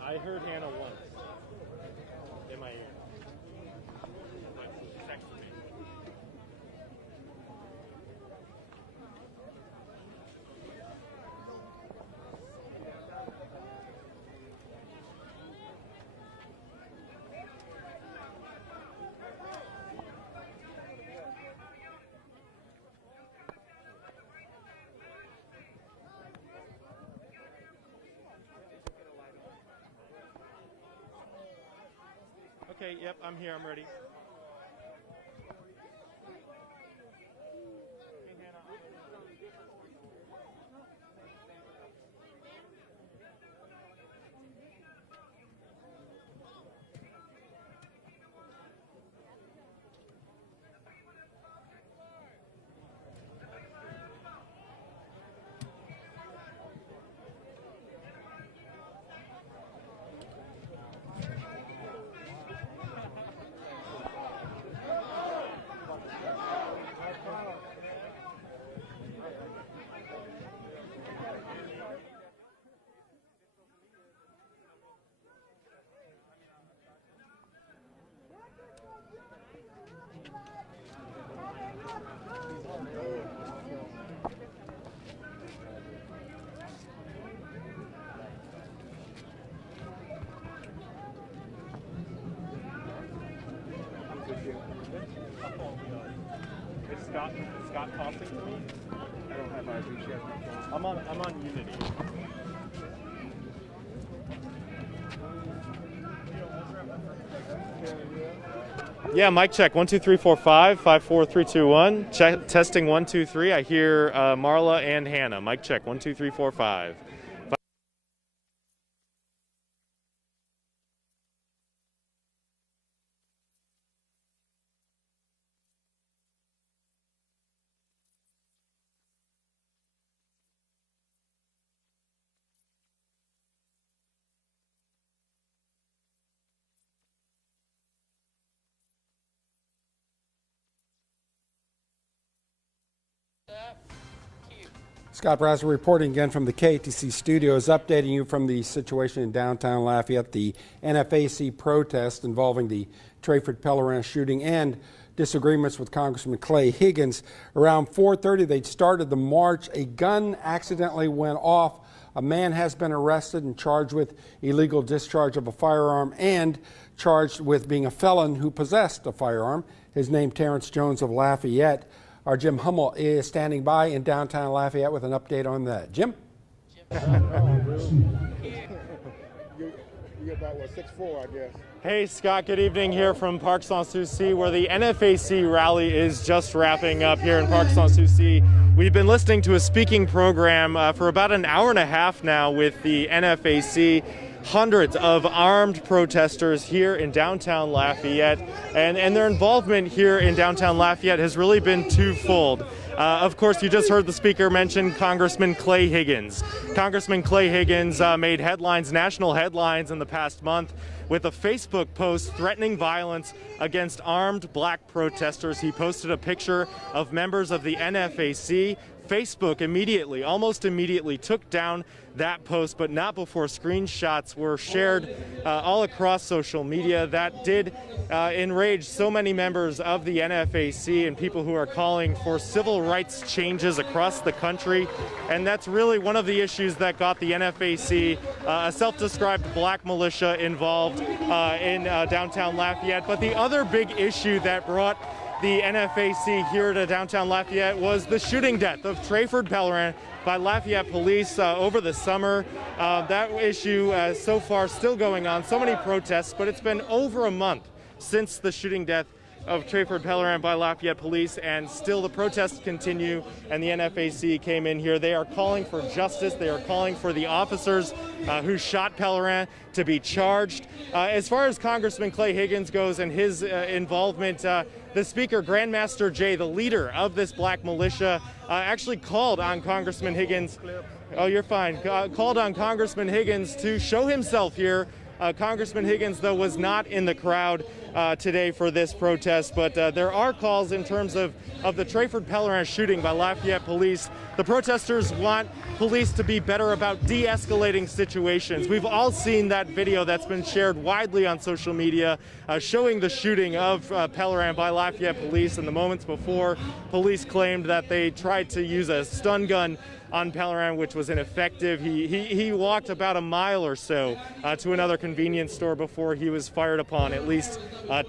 I heard Hannah once in my ear. Text me. Okay, yep, I'm here, I'm ready. Scott tossing for me? I don't have I'm on Unity. Yeah, mic check 1 2 3 4 5 5 4 3 2 1. Check, testing 1 2 3. I hear Marla and Hannah. Mic check 1 2 3 4 5. Scott Brasser reporting again from the KATC studios, updating you from the situation in downtown Lafayette, the NFAC protest involving the Trayford Pellerin shooting and disagreements with Congressman Clay Higgins. Around 4:30, they'd started the march. A gun accidentally went off. A man has been arrested and charged with illegal discharge of a firearm and charged with being a felon who possessed a firearm. His name, Terrence Jones of Lafayette. Our Jim Hummel is standing by in downtown Lafayette with an update on that. Jim? You're about, what, 6'4", I guess. Hey, Scott, good evening here from Parc Sans Souci, where the NFAC rally is just wrapping up here in Parc Sans Souci. We've been listening to a speaking program for about an hour and a half now with the NFAC. Hundreds of armed protesters here in downtown Lafayette, and their involvement here in downtown Lafayette has really been twofold. Of course, you just heard the speaker mention Congressman Clay Higgins. Congressman Clay Higgins made headlines, national headlines in the past month with a Facebook post threatening violence against armed black protesters. He posted a picture of members of the NFAC. Facebook immediately, almost immediately, took down that post, but not before screenshots were shared all across social media. That did enrage so many members of the NFAC and people who are calling for civil rights changes across the country. And that's really one of the issues that got the NFAC, a self-described black militia, involved in downtown Lafayette. But the other big issue that brought the NFAC here to downtown Lafayette was the shooting death of Trayford Pellerin by Lafayette police over the summer. That issue so far still going on. So many protests, but it's been over a month since the shooting death of Trayford Pellerin by Lafayette police, and still the protests continue, and the NFAC came in here. They are calling for justice. They are calling for the officers who shot Pellerin to be charged. As far as Congressman Clay Higgins goes and his involvement, the speaker, Grandmaster Jay, the leader of this black militia, actually called on Congressman Higgins. Oh, you're fine. Called on Congressman Higgins to show himself here. Congressman Higgins, though, was not in the crowd today for this protest, but there are calls in terms of the Trayford Pellerin shooting by Lafayette police. The protesters want police to be better about de-escalating situations. We've all seen that video that's been shared widely on social media showing the shooting of Pellerin by Lafayette police, and the moments before, police claimed that they tried to use a stun gun on Pellerin, which was ineffective. He walked about a mile or so to another convenience store before he was fired upon at least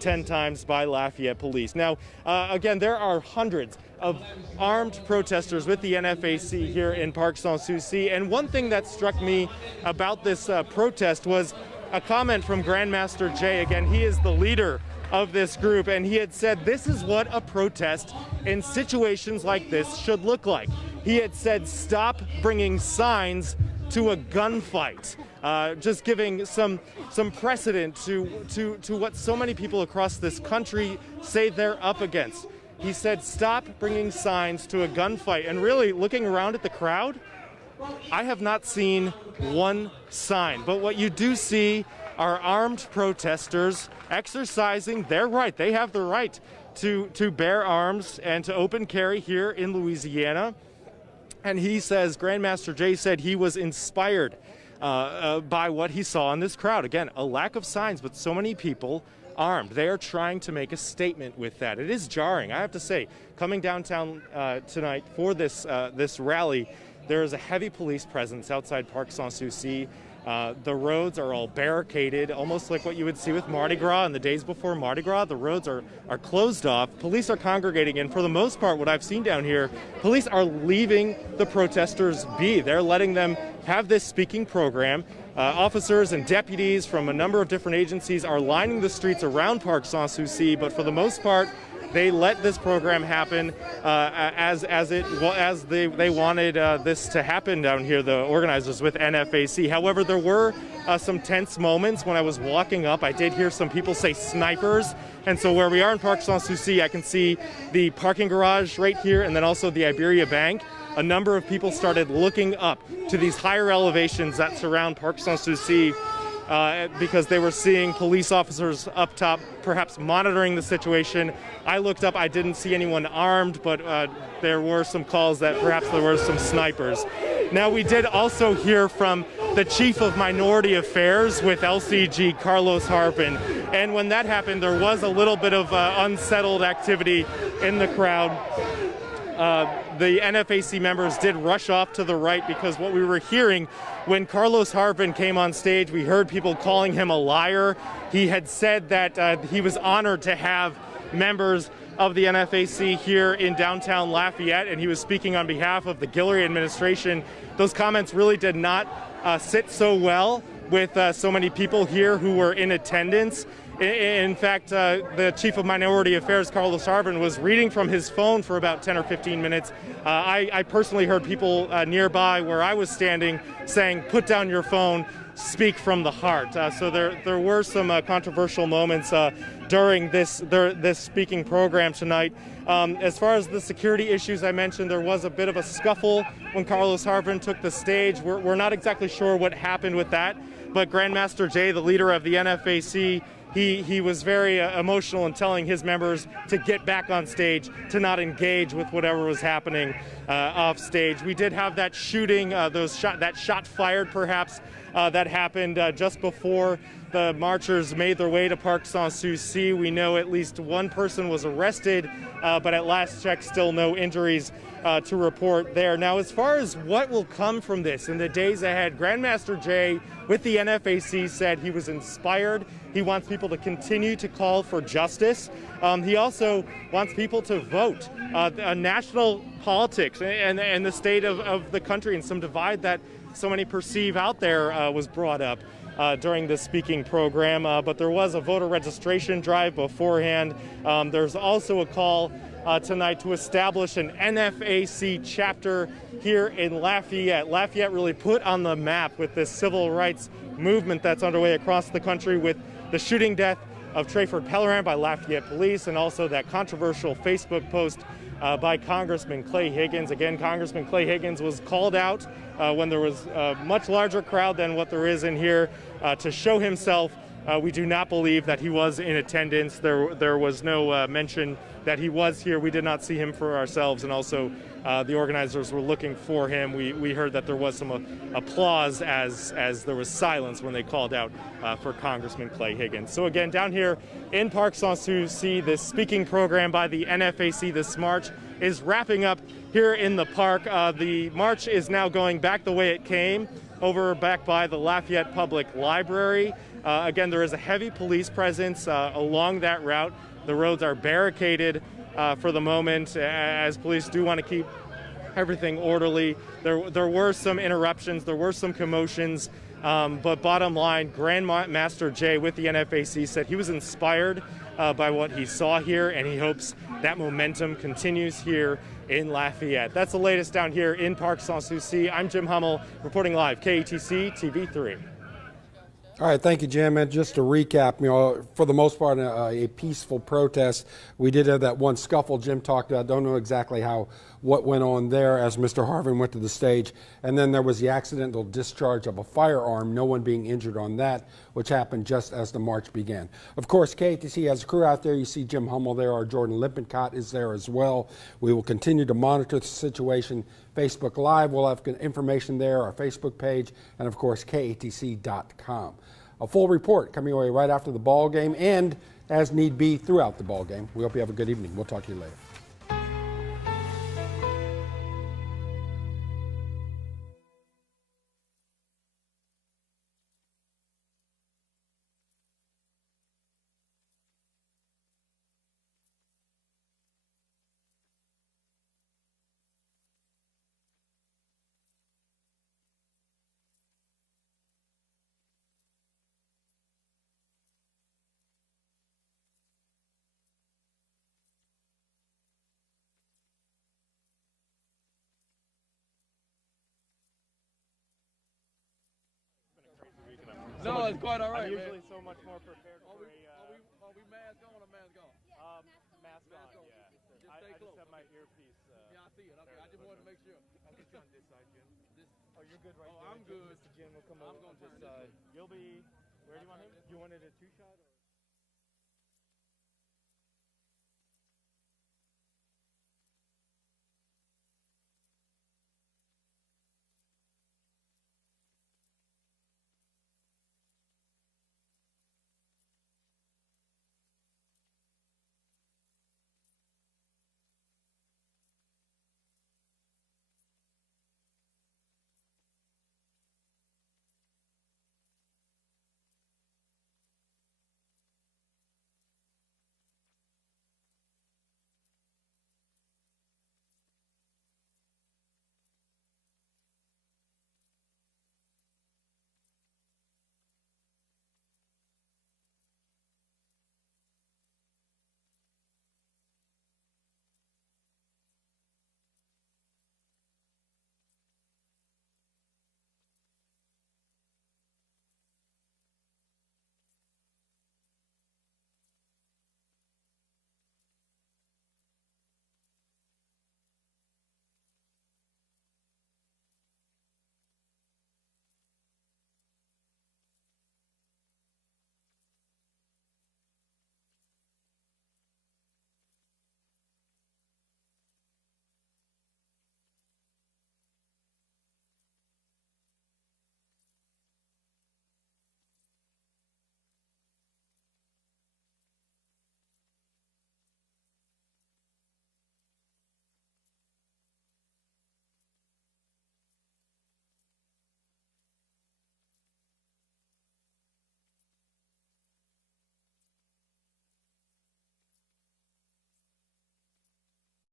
10 times by Lafayette police. Now, again, there are hundreds of armed protesters with the NFAC here in Parc Sans Souci, and one thing that struck me about this protest was a comment from Grandmaster Jay. Again, he is the leader of this group, and he had said this is what a protest in situations like this should look like. He had said, stop bringing signs to a gunfight, just giving some precedent to what so many people across this country say they're up against. He said, stop bringing signs to a gunfight. And really, looking around at the crowd, I have not seen one sign. But what you do see are armed protesters exercising their right. They have the right to bear arms and to open carry here in Louisiana. And he says, Grandmaster Jay said he was inspired by what he saw in this crowd. Again, a lack of signs, but so many people armed. They are trying to make a statement with that. It is jarring, I have to say. Coming downtown tonight for this rally, there is a heavy police presence outside Parc Sans Souci. The roads are all barricaded, almost like what you would see with Mardi Gras in the days before Mardi Gras. The roads are closed off. Police are congregating, and for the most part, what I've seen down here, police are leaving the protesters be. They're letting them have this speaking program. Officers and deputies from a number of different agencies are lining the streets around Parc Sans-Souci, but for the most part, they let this program happen as they wanted this to happen down here, the organizers with NFAC. However, there were some tense moments when I was walking up. I did hear some people say snipers, and so where we are in Parc Sans-Souci, I can see the parking garage right here and then also the Iberia Bank. A number of people started looking up to these higher elevations that surround Parc Sans-Souci because they were seeing police officers up top, perhaps monitoring the situation. I looked up, I didn't see anyone armed, but there were some calls that perhaps there were some snipers. Now, we did also hear from the Chief of Minority Affairs with LCG, Carlos Harpin, and when that happened, there was a little bit of unsettled activity in the crowd. The NFAC members did rush off to the right because what we were hearing when Carlos Harpin came on stage, we heard people calling him a liar. He had said that he was honored to have members of the NFAC here in downtown Lafayette, and he was speaking on behalf of the Guillory administration. Those comments really did not sit so well with so many people here who were in attendance. In fact, the Chief of Minority Affairs, Carlos Harpin, was reading from his phone for about 10 or 15 minutes. I personally heard people nearby where I was standing saying, "Put down your phone, speak from the heart." So there were some controversial moments during this speaking program tonight. As far as the security issues I mentioned, there was a bit of a scuffle when Carlos Harpin took the stage. We're not exactly sure what happened with that, but Grandmaster Jay, the leader of the NFAC, he was very emotional in telling his members to get back on stage, to not engage with whatever was happening off stage. We did have that shooting, that shot fired perhaps, that happened just before the marchers made their way to Parc Sans-Souci. We know at least one person was arrested, but at last check, still no injuries to report there. Now, as far as what will come from this in the days ahead, Grandmaster Jay with the NFAC said he was inspired. He wants people to continue to call for justice. He also wants people to vote. National politics and the state of the country and some divide that so many perceive out there was brought up during this speaking program. But there was a voter registration drive beforehand. There's also a call tonight to establish an NFAC chapter here in Lafayette. Lafayette really put on the map with this civil rights movement that's underway across the country with the shooting death of Trayford Pellerin by Lafayette police, and also that controversial Facebook post by Congressman Clay Higgins. Again, Congressman Clay Higgins was called out when there was a much larger crowd than what there is in here to show himself. We do not believe that he was in attendance. There was no mention that he was here. We did not see him for ourselves, and also the organizers were looking for him. We heard that there was some applause as there was silence when they called out for Congressman Clay Higgins. So again, down here in Parc Sans-Souci, this speaking program by the NFAC, this march, is wrapping up here in the park. The march is now going back the way it came, back by the Lafayette Public Library. Again, there is a heavy police presence along that route. The roads are barricaded for the moment, as police do want to keep everything orderly. There were some interruptions, there were some commotions, but bottom line, Grandmaster Jay with the NFAC said he was inspired by what he saw here, and he hopes that momentum continues here in Lafayette. That's the latest down here in Parc Sans-Souci. I'm Jim Hummel, reporting live, KATC TV3. All right, thank you, Jim. And just to recap, for the most part, a peaceful protest. We did have that one scuffle Jim talked about. Don't know exactly what went on there as Mr. Harvin went to the stage. And then there was the accidental discharge of a firearm, no one being injured on that, which happened just as the march began. Of course, KATC has a crew out there. You see Jim Hummel there. Our Jordan Lippincott is there as well. We will continue to monitor the situation. Facebook Live, we'll have information there, our Facebook page, and of course, KATC.com. A full report coming your way right after the ball game and as need be throughout the ball game. We hope you have a good evening. We'll talk to you later. No, it's quite all right, I'm usually man. so much more prepared for a... Are we mask on or mask off? Mask on, yeah. I just have my earpiece. Yeah, I see it. Okay, I just wanted to make sure. I'll get you on this side, Jim. Oh, you're good right Oh, there. I'm good. Mr. Jim will come I'm over gonna on this turn this side. You'll be... Where do you want him? You wanted a two-shot? Or?